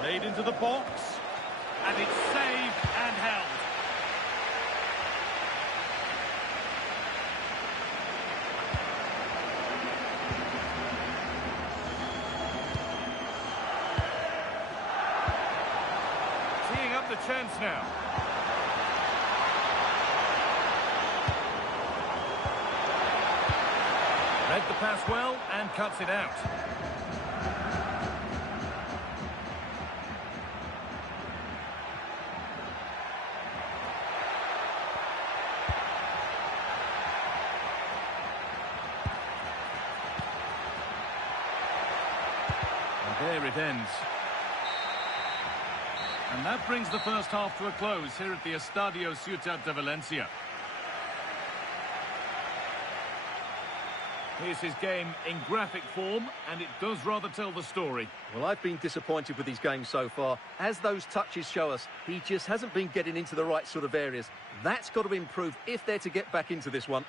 Played into the box, and it's saved and held. Teeing up the chance now. Read the pass well and cuts it out. There it ends. And that brings the first half to a close here at the Estadio Ciutat de Valencia. Here's his game in graphic form, and it does rather tell the story. Well, I've been disappointed with his game so far. As those touches show us, he just hasn't been getting into the right sort of areas. That's got to improve if they're to get back into this one.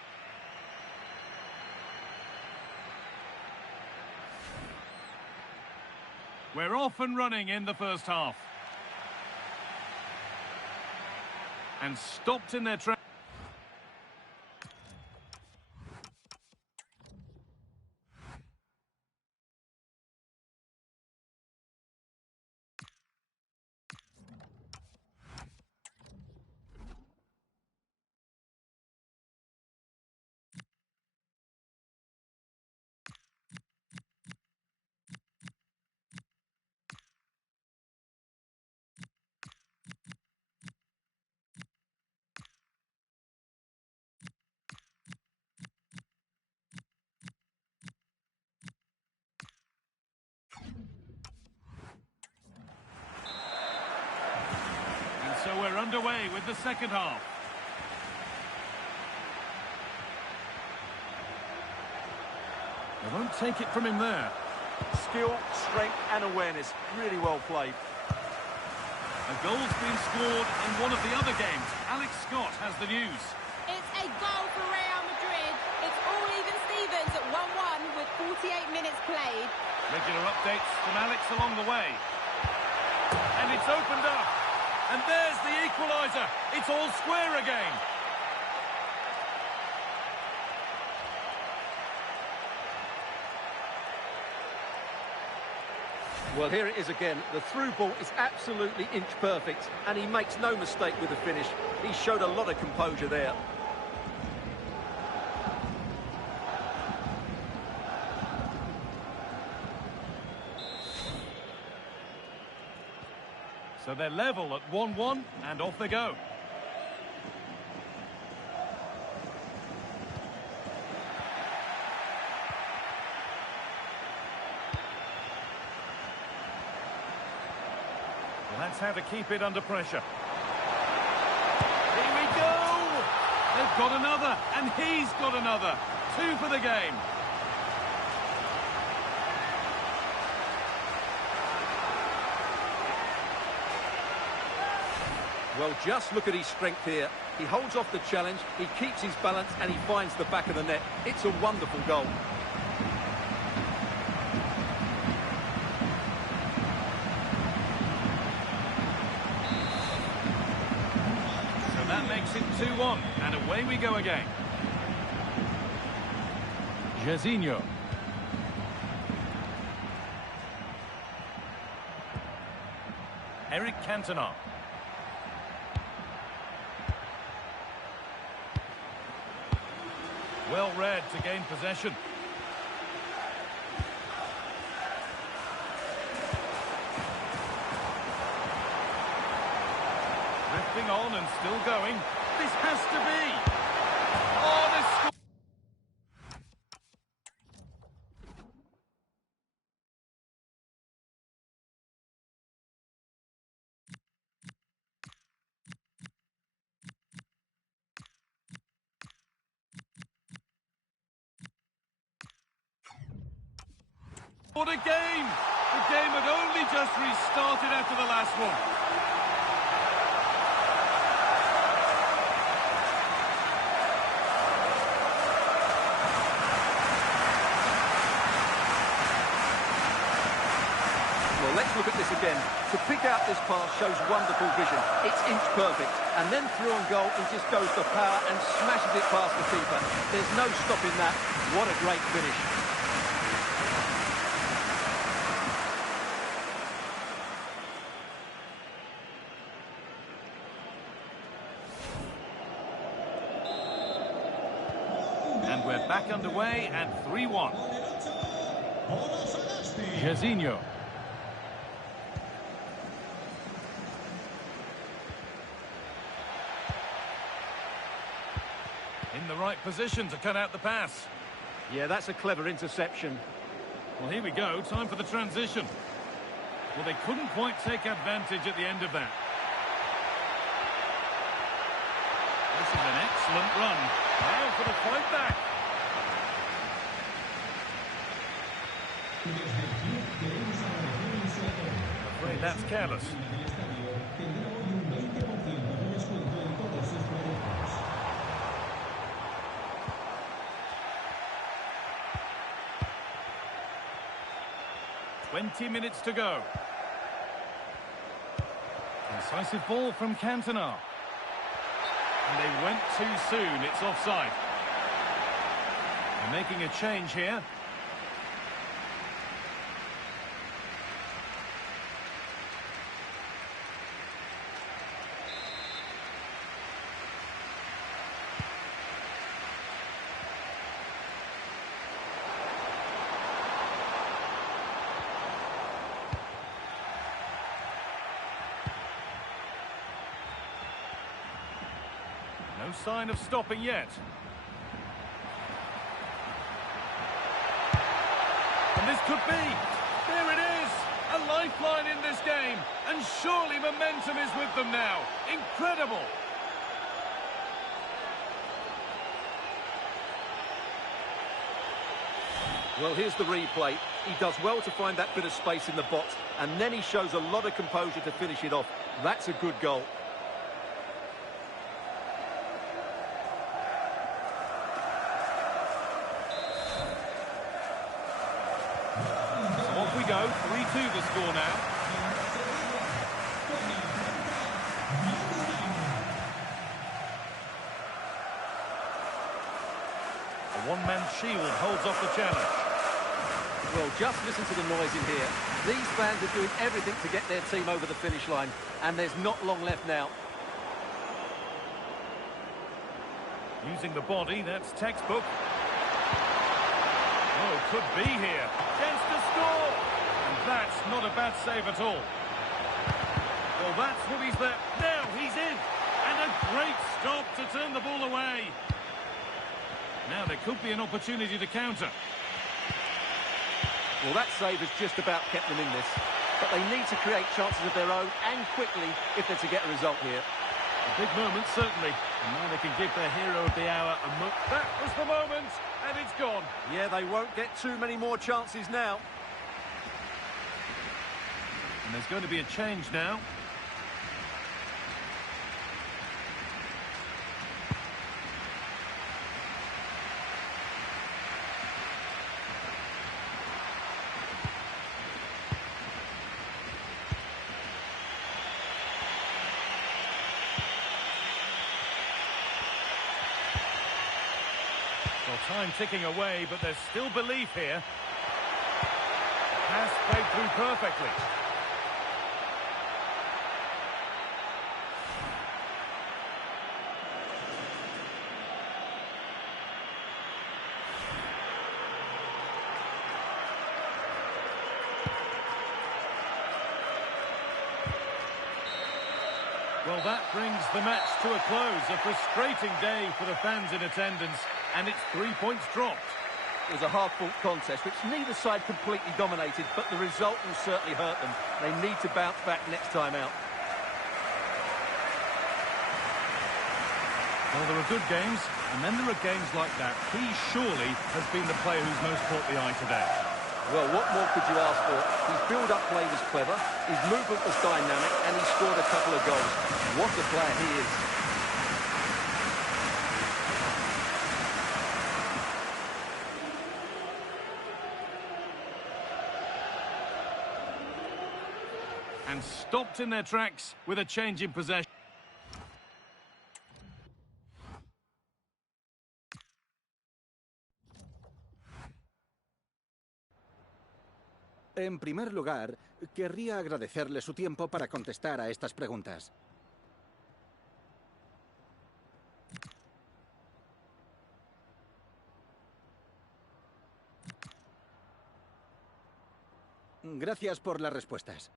We're off and running in the first half. And stopped in their tracks. underway with the second half. They won't take it from him there. Skill, strength and awareness. Really well played. A goal's been scored in one of the other games. Alex Scott has the news. It's a goal for Real Madrid. It's all even Stevens at 1-1 with 48 minutes played. Regular updates from Alex along the way. And it's opened up. And there's the equaliser. It's all square again. Well, here it is again. The through ball is absolutely inch perfect, and he makes no mistake with the finish. He showed a lot of composure there. So they're level at 1-1, and off they go. Well, that's how to keep it under pressure. Here we go! They've got another, and he's got another. 2 for the game. Well, just look at his strength here. He holds off the challenge, he keeps his balance, and he finds the back of the net. It's a wonderful goal. So that makes it 2-1, and away we go again. Jairzinho. Eric Cantona. Well read to gain possession. Drifting on and still going. This has to be. Oh, the score. What a game! The game had only just restarted after the last one. Well, let's look at this again. To pick out this pass shows wonderful vision. It's inch perfect. And then through on goal, he just goes for power and smashes it past the keeper. There's no stopping that. What a great finish. And we're back underway at 3-1. Jairzinho. In the right position to cut out the pass. Yeah, that's a clever interception. Well, here we go. Time for the transition. Well, they couldn't quite take advantage at the end of that. This is an excellent run. Now for the fight back. I'm afraid that's careless. "20 minutes to go. Incisive ball from Cantona. And they went too soon. It's offside. They're making a change here. No sign of stopping yet. And this could be. There it is. A lifeline in this game. And Surely momentum is with them now. Incredible. Well, here's the replay. He does well to find that bit of space in the box, and then he shows a lot of composure to finish it off. That's a good goal. So off we go. 3-2 the score now. A one-man shield holds off the challenge. Well, just listen to the noise in here. These fans are doing everything to get their team over the finish line, and there's not long left now. Using the body, that's textbook. Oh, could be here. Chance to score! And that's not a bad save at all. Well, that's what he's there. Now he's in! And a great stop to turn the ball away. Now there could be an opportunity to counter. Well, that save has just about kept them in this. But they need to create chances of their own, and quickly, if they're to get a result here. A big moment, certainly. And now they can give their hero of the hour a look. That was the moment, and it's gone. Yeah, they won't get too many more chances now. And there's going to be a change now. Well, time ticking away, but there's still belief here. Pass played through perfectly. Well, that brings the match to a close. A frustrating day for the fans in attendance, and it's 3 points dropped. It was a hard-fought contest, which neither side completely dominated, but the result will certainly hurt them. They need to bounce back next time out. Well, there are good games, and then there are games like that. He surely has been the player who's most caught the eye today. Well, what more could you ask for? His build-up play was clever, his movement was dynamic, and he scored a couple of goals. What a player he is. And stopped in their tracks with a change in possession. En primer lugar, querría agradecerle su tiempo para contestar a estas preguntas. Gracias por las respuestas.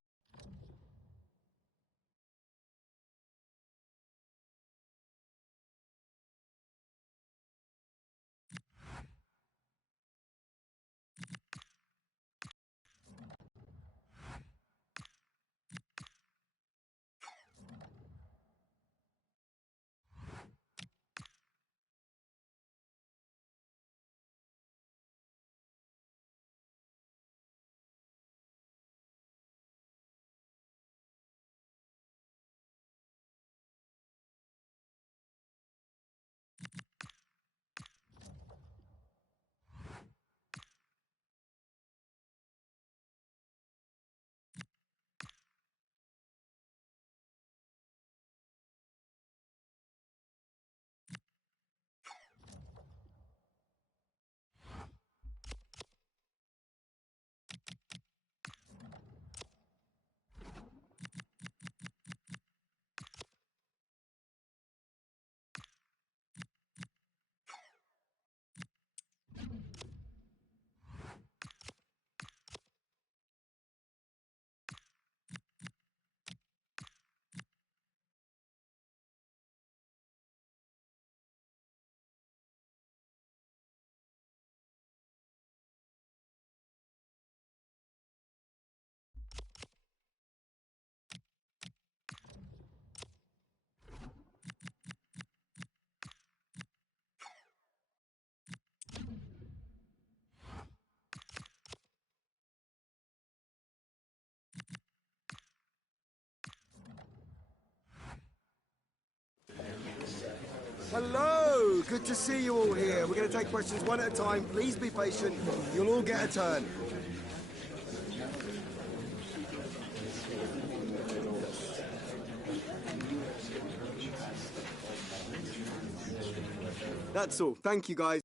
Hello! Good to see you all here. We're going to take questions one at a time. Please be patient. You'll all get a turn. That's all. Thank you, guys.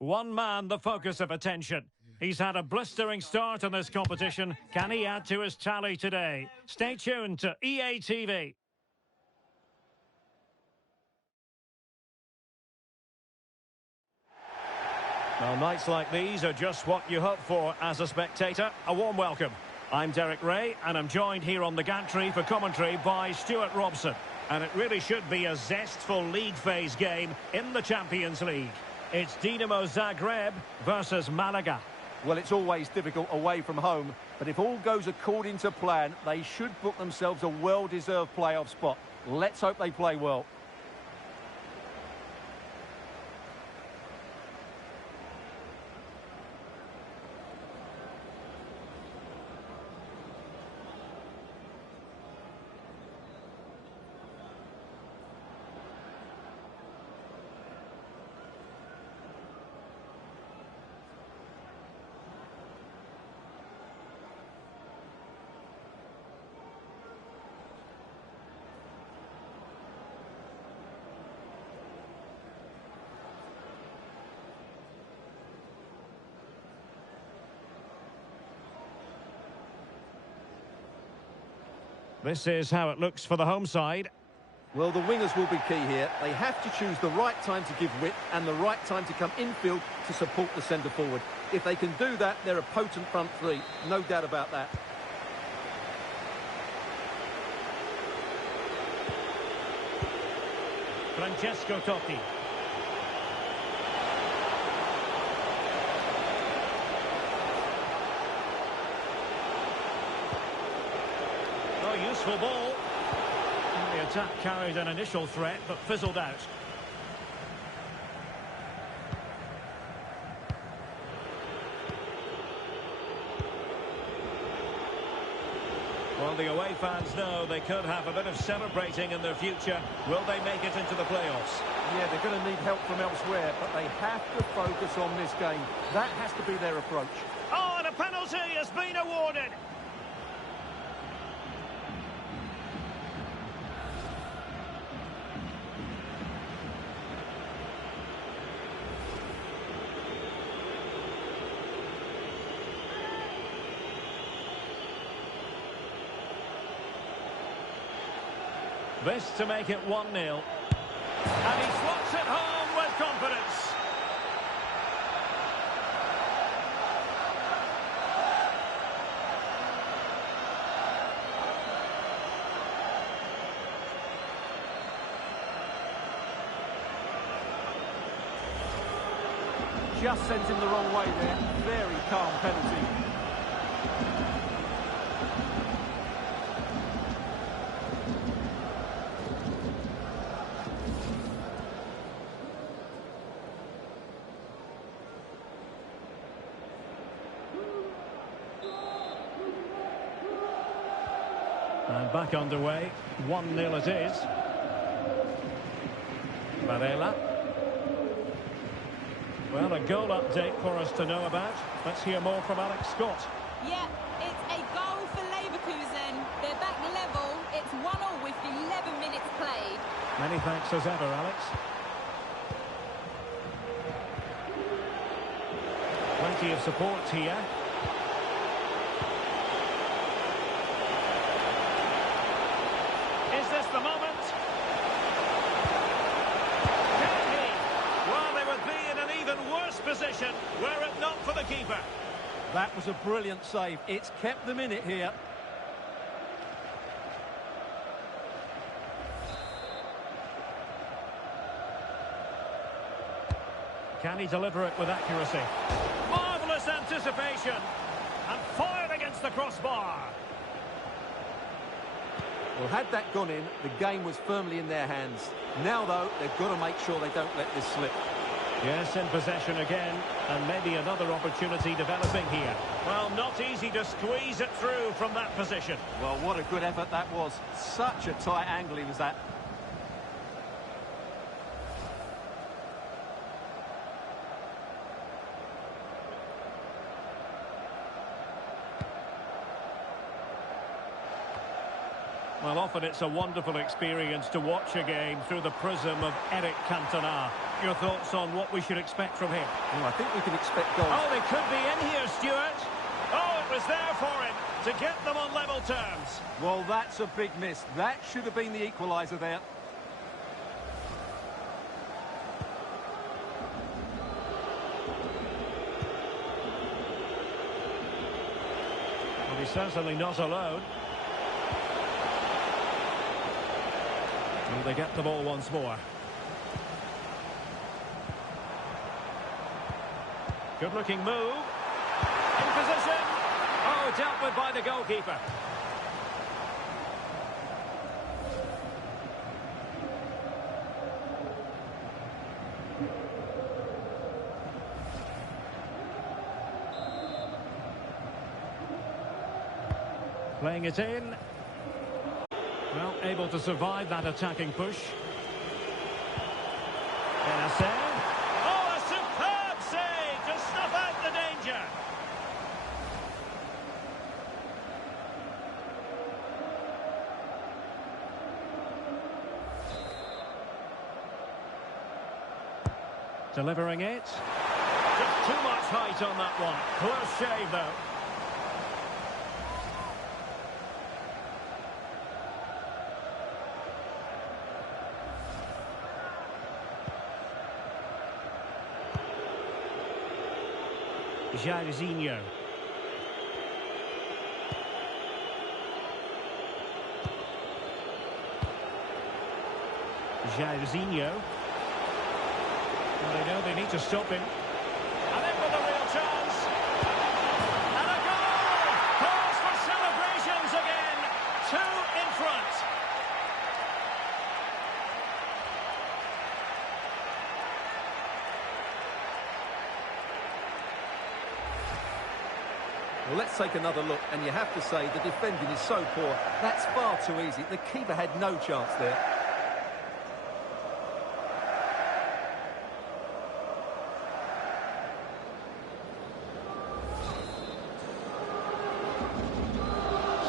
One man, the focus of attention. He's had a blistering start in this competition. Can he add to his tally today? Stay tuned to EA TV. Well, nights like these are just what you hope for as a spectator. A warm welcome. I'm Derek Ray, and I'm joined here on the gantry for commentary by Stuart Robson. And it really should be a zestful league phase game in the Champions League. It's Dinamo Zagreb versus Malaga. Well, it's always difficult away from home, but if all goes according to plan, they should book themselves a well-deserved playoff spot. Let's hope they play well. This is how it looks for the home side. Well, the wingers will be key here. They have to choose the right time to give width and the right time to come infield to support the centre forward. If they can do that, they're a potent front three. No doubt about that. Francesco Totti. Useful ball. The attack carried an initial threat but fizzled out. Well, the away fans know they could have a bit of celebrating in their future. Will they make it into the playoffs? Yeah, they're going to need help from elsewhere, but they have to focus on this game. That has to be their approach. Oh, and a penalty has been awarded. This to make it 1-0. And he slots it home with confidence. Just sent him the wrong way there. Very calm penalty. And back underway, 1-0 it is. Dela. Well, a goal update for us to know about. Let's hear more from Alex Scott. Yeah, it's a goal for Leverkusen. They're back level. It's 1-1 with 11 minutes played. Many thanks as ever, Alex. Plenty of support here. position, were it not for the keeper. That was a brilliant save. It's kept them in it here. Can he deliver it with accuracy? Marvellous anticipation. And fired against the crossbar. Well, had that gone in, the game was firmly in their hands. Now, though, they've got to make sure they don't let this slip. Yes, in possession again, and maybe another opportunity developing here. Well, not easy to squeeze it through from that position. Well, what a good effort that was. Such a tight angle he was at. Well, often it's a wonderful experience to watch a game through the prism of Eric Cantona. Your thoughts on what we should expect from him? Well, I think we can expect goals. Oh, they could be in here, Stuart. Oh, it was there for him to get them on level terms. Well, that's a big miss. That should have been the equaliser there. Well, he's certainly not alone. Will they get the ball once more? Good-looking move. In position. Oh, dealt with by the goalkeeper. Playing it in. Well, able to survive that attacking push. And a save. Oh, a superb save to snuff out the danger. Delivering it. Just too much height on that one. Close shave, though. Jairzinho. Jairzinho. Well, they know they need to stop him. And in with a real chance. And a goal! Calls for celebrations again. 2 in front. Well, let's take another look, and you have to say the defending is so poor. That's far too easy. The keeper had no chance there.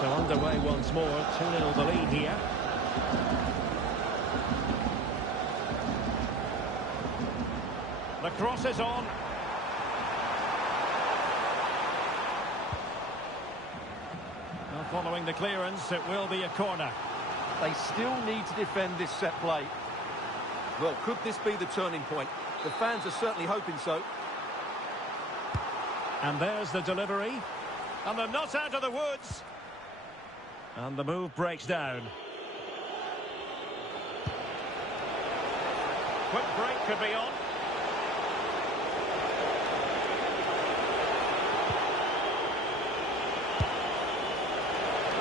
So underway once more, 2-0 the lead here. The cross is on. Following the clearance, it will be a corner. They still need to defend this set play. Well, could this be the turning point? The fans are certainly hoping so. And there's the delivery. And they're not out of the woods. And the move breaks down. Quick break could be on.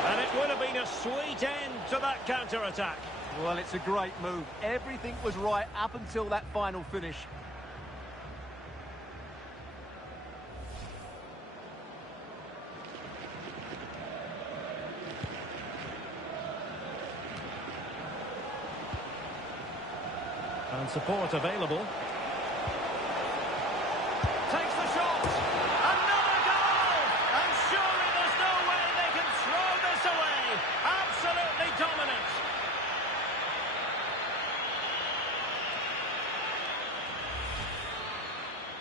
And it would have been a sweet end to that counter-attack. Well, it's a great move. Everything was right up until that final finish. And support available. Takes the shot. Another goal! And surely there's no way they can throw this away. Absolutely dominant.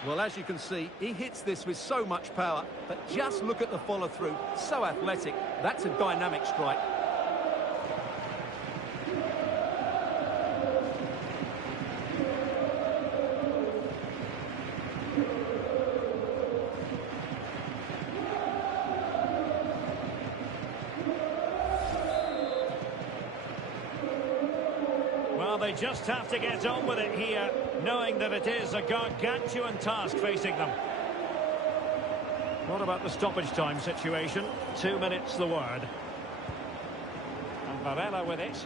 Well, as you can see, he hits this with so much power, but just look at the follow-through. So athletic. That's a dynamic strike. they just have to get on with it here, knowing that it is a gargantuan task facing them. What about the stoppage time situation? 2 minutes the word. And Varela with it. Is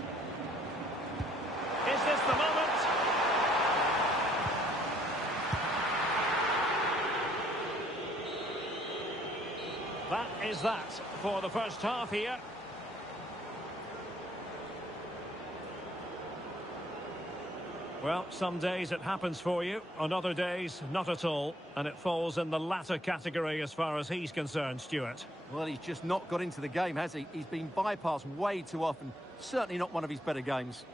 this the moment? That is that for the first half here. Well, some days it happens for you, on other days not at all, and it falls in the latter category as far as he's concerned, Stuart. Well, he's just not got into the game, has he? He's been bypassed way too often. Certainly not one of his better games.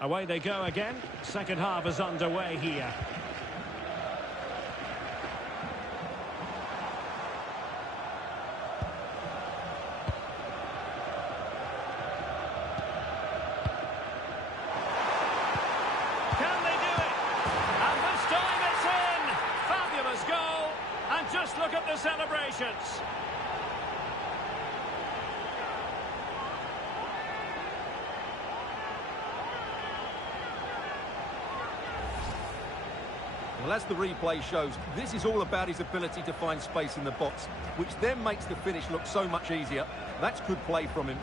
Away they go again. Second half is underway here. Can they do it? And this time it's in! Fabulous goal. And just look at the celebrations. Well, as the replay shows, this is all about his ability to find space in the box, which then makes the finish look so much easier. That's good play from him.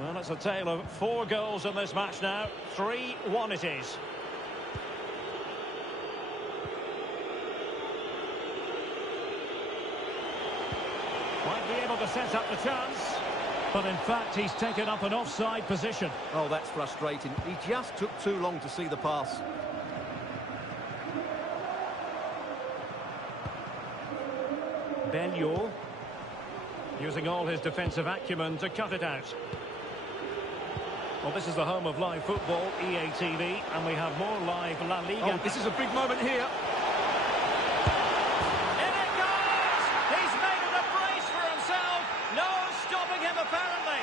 Well, it's a tale of 4 goals in this match now. 3-1 it is. Might be able to set up the chance. But in fact, he's taken up an offside position. Oh, that's frustrating. He just took too long to see the pass. Belleau, using all his defensive acumen to cut it out. Well, this is the home of live football, EA TV, and we have more live La Liga. Oh, this is a big moment here. In it goes! He's made it a brace for himself. No stopping him, apparently.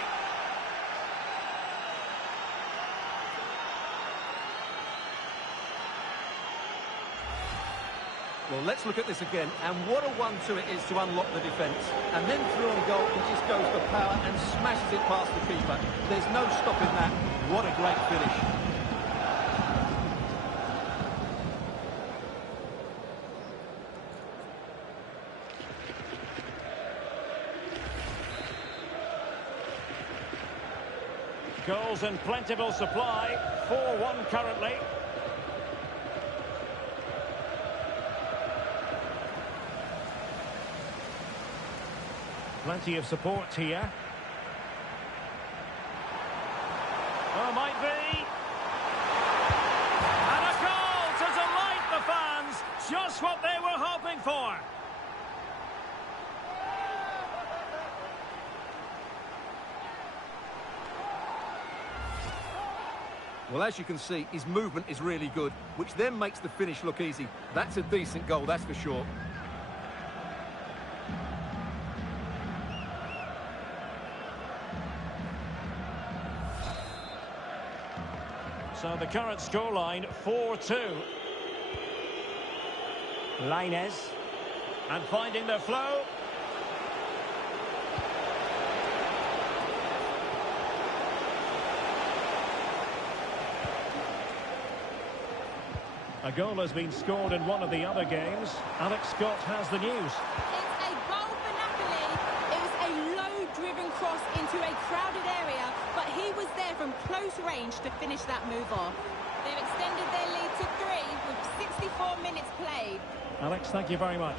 Well, let's look at this again, and what a 1-2 it is to unlock the defence. And then through on goal, he just goes for power and smashes it past the keeper. There's no stopping that. What a great finish. Goals in plentiful supply. 4-1 currently. Plenty of support here. Oh, might be. And a goal to delight the fans. Just what they were hoping for. Well, as you can see, his movement is really good, which then makes the finish look easy. That's a decent goal, that's for sure. So the current scoreline, 4-2. Lainez. And finding the flow. A goal has been scored in one of the other games. Alex Scott has the news. It's a goal for Napoli. It was a low-driven cross crowded area, but he was there from close range to finish that move off. They've extended their lead to 3 with 64 minutes played. Alex, thank you very much.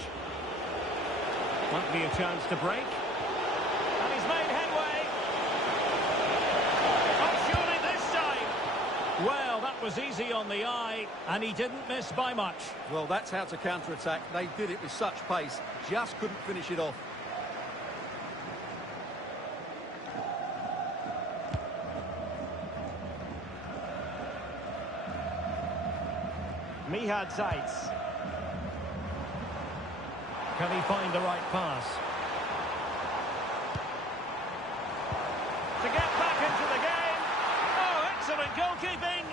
Might be a chance to break. And he's made headway. Oh, surely this time. Well, that was easy on the eye, and he didn't miss by much. Well, that's how to counter-attack. They did it with such pace. Just couldn't finish it off. Mihad Zaitz. Can he find the right pass? To get back into the game. Oh, excellent goalkeeping.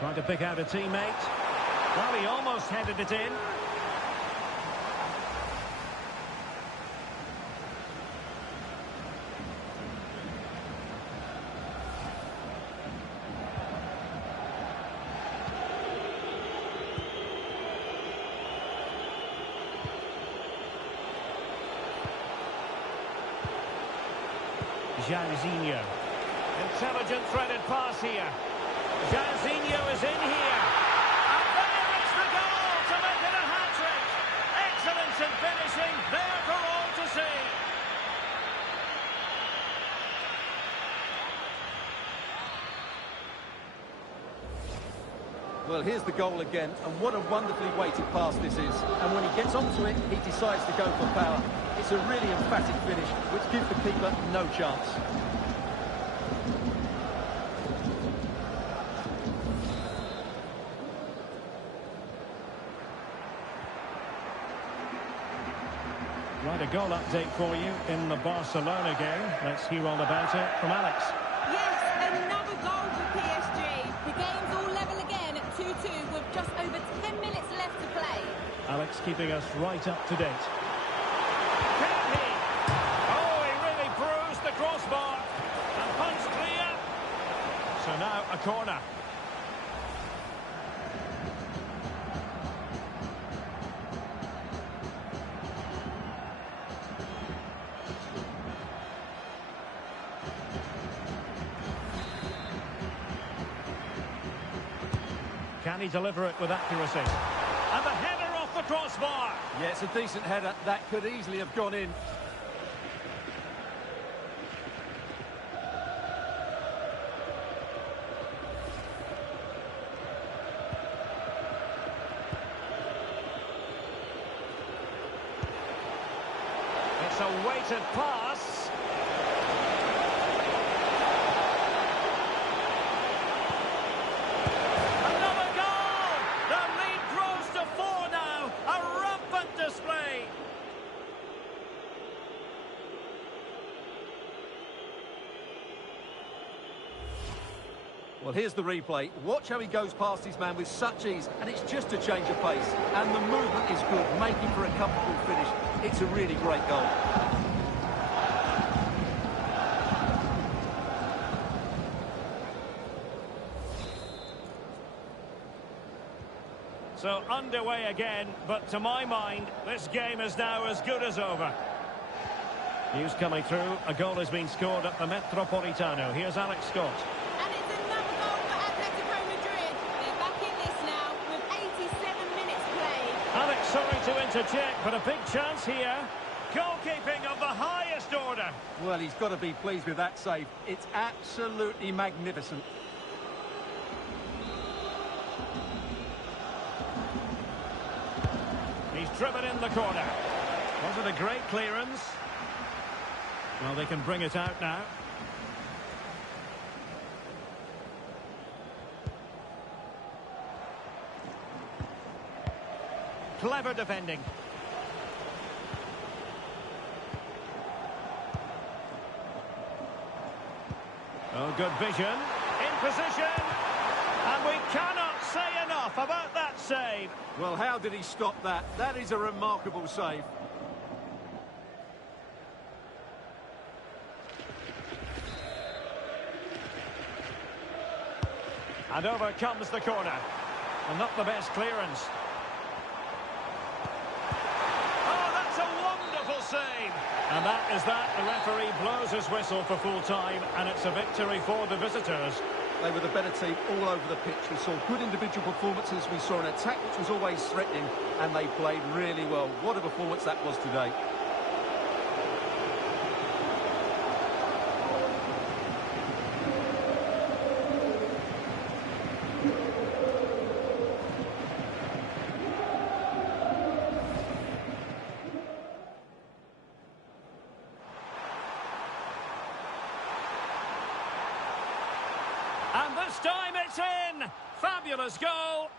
Trying to pick out a teammate. Well, he almost headed it in. Jairzinho. Intelligent threaded pass here. Jairzinho is in here. And there is the goal to make it a hat-trick. Excellence in finishing, there for all to see. Well, here's the goal again, and what a wonderfully weighted pass this is. And when he gets onto it, he decides to go for power. It's a really emphatic finish, which gives the keeper no chance. Right, a goal update for you in the Barcelona game. Let's hear all about it from Alex. Yes, another goal for PSG. The game's all level again at 2-2 with just over 10 minutes left to play. Alex keeping us right up to date. Can he? Oh, he really bruised the crossbar. And punched clear. So now a corner. Can he deliver it with accuracy? And the header off the crossbar. Yeah, it's a decent header. That could easily have gone in. It's a weighted pass. Well, here's the replay. Watch how he goes past his man with such ease, and it's just a change of pace. And the movement is good, making for a comfortable finish. It's a really great goal. So underway again, but to my mind, this game is now as good as over. News coming through. A goal has been scored at the Metropolitano. Here's Alex Scott. Alex, sorry to interject, but a big chance here. Goalkeeping of the highest order. Well, he's got to be pleased with that save. It's absolutely magnificent. He's driven in the corner. Was it a great clearance? Well, they can bring it out now. Clever defending. Oh, good vision. In position. And we cannot say enough about that save. Well, how did he stop that? That is a remarkable save. And over comes the corner. And not the best clearance. Oh, that's a wonderful save. And that is that. The referee blows his whistle for full time, and it's a victory for the visitors. They were the better team all over the pitch. We saw good individual performances. We saw an attack which was always threatening, and they played really well. What a performance that was today. And this time it's in! Fabulous goal,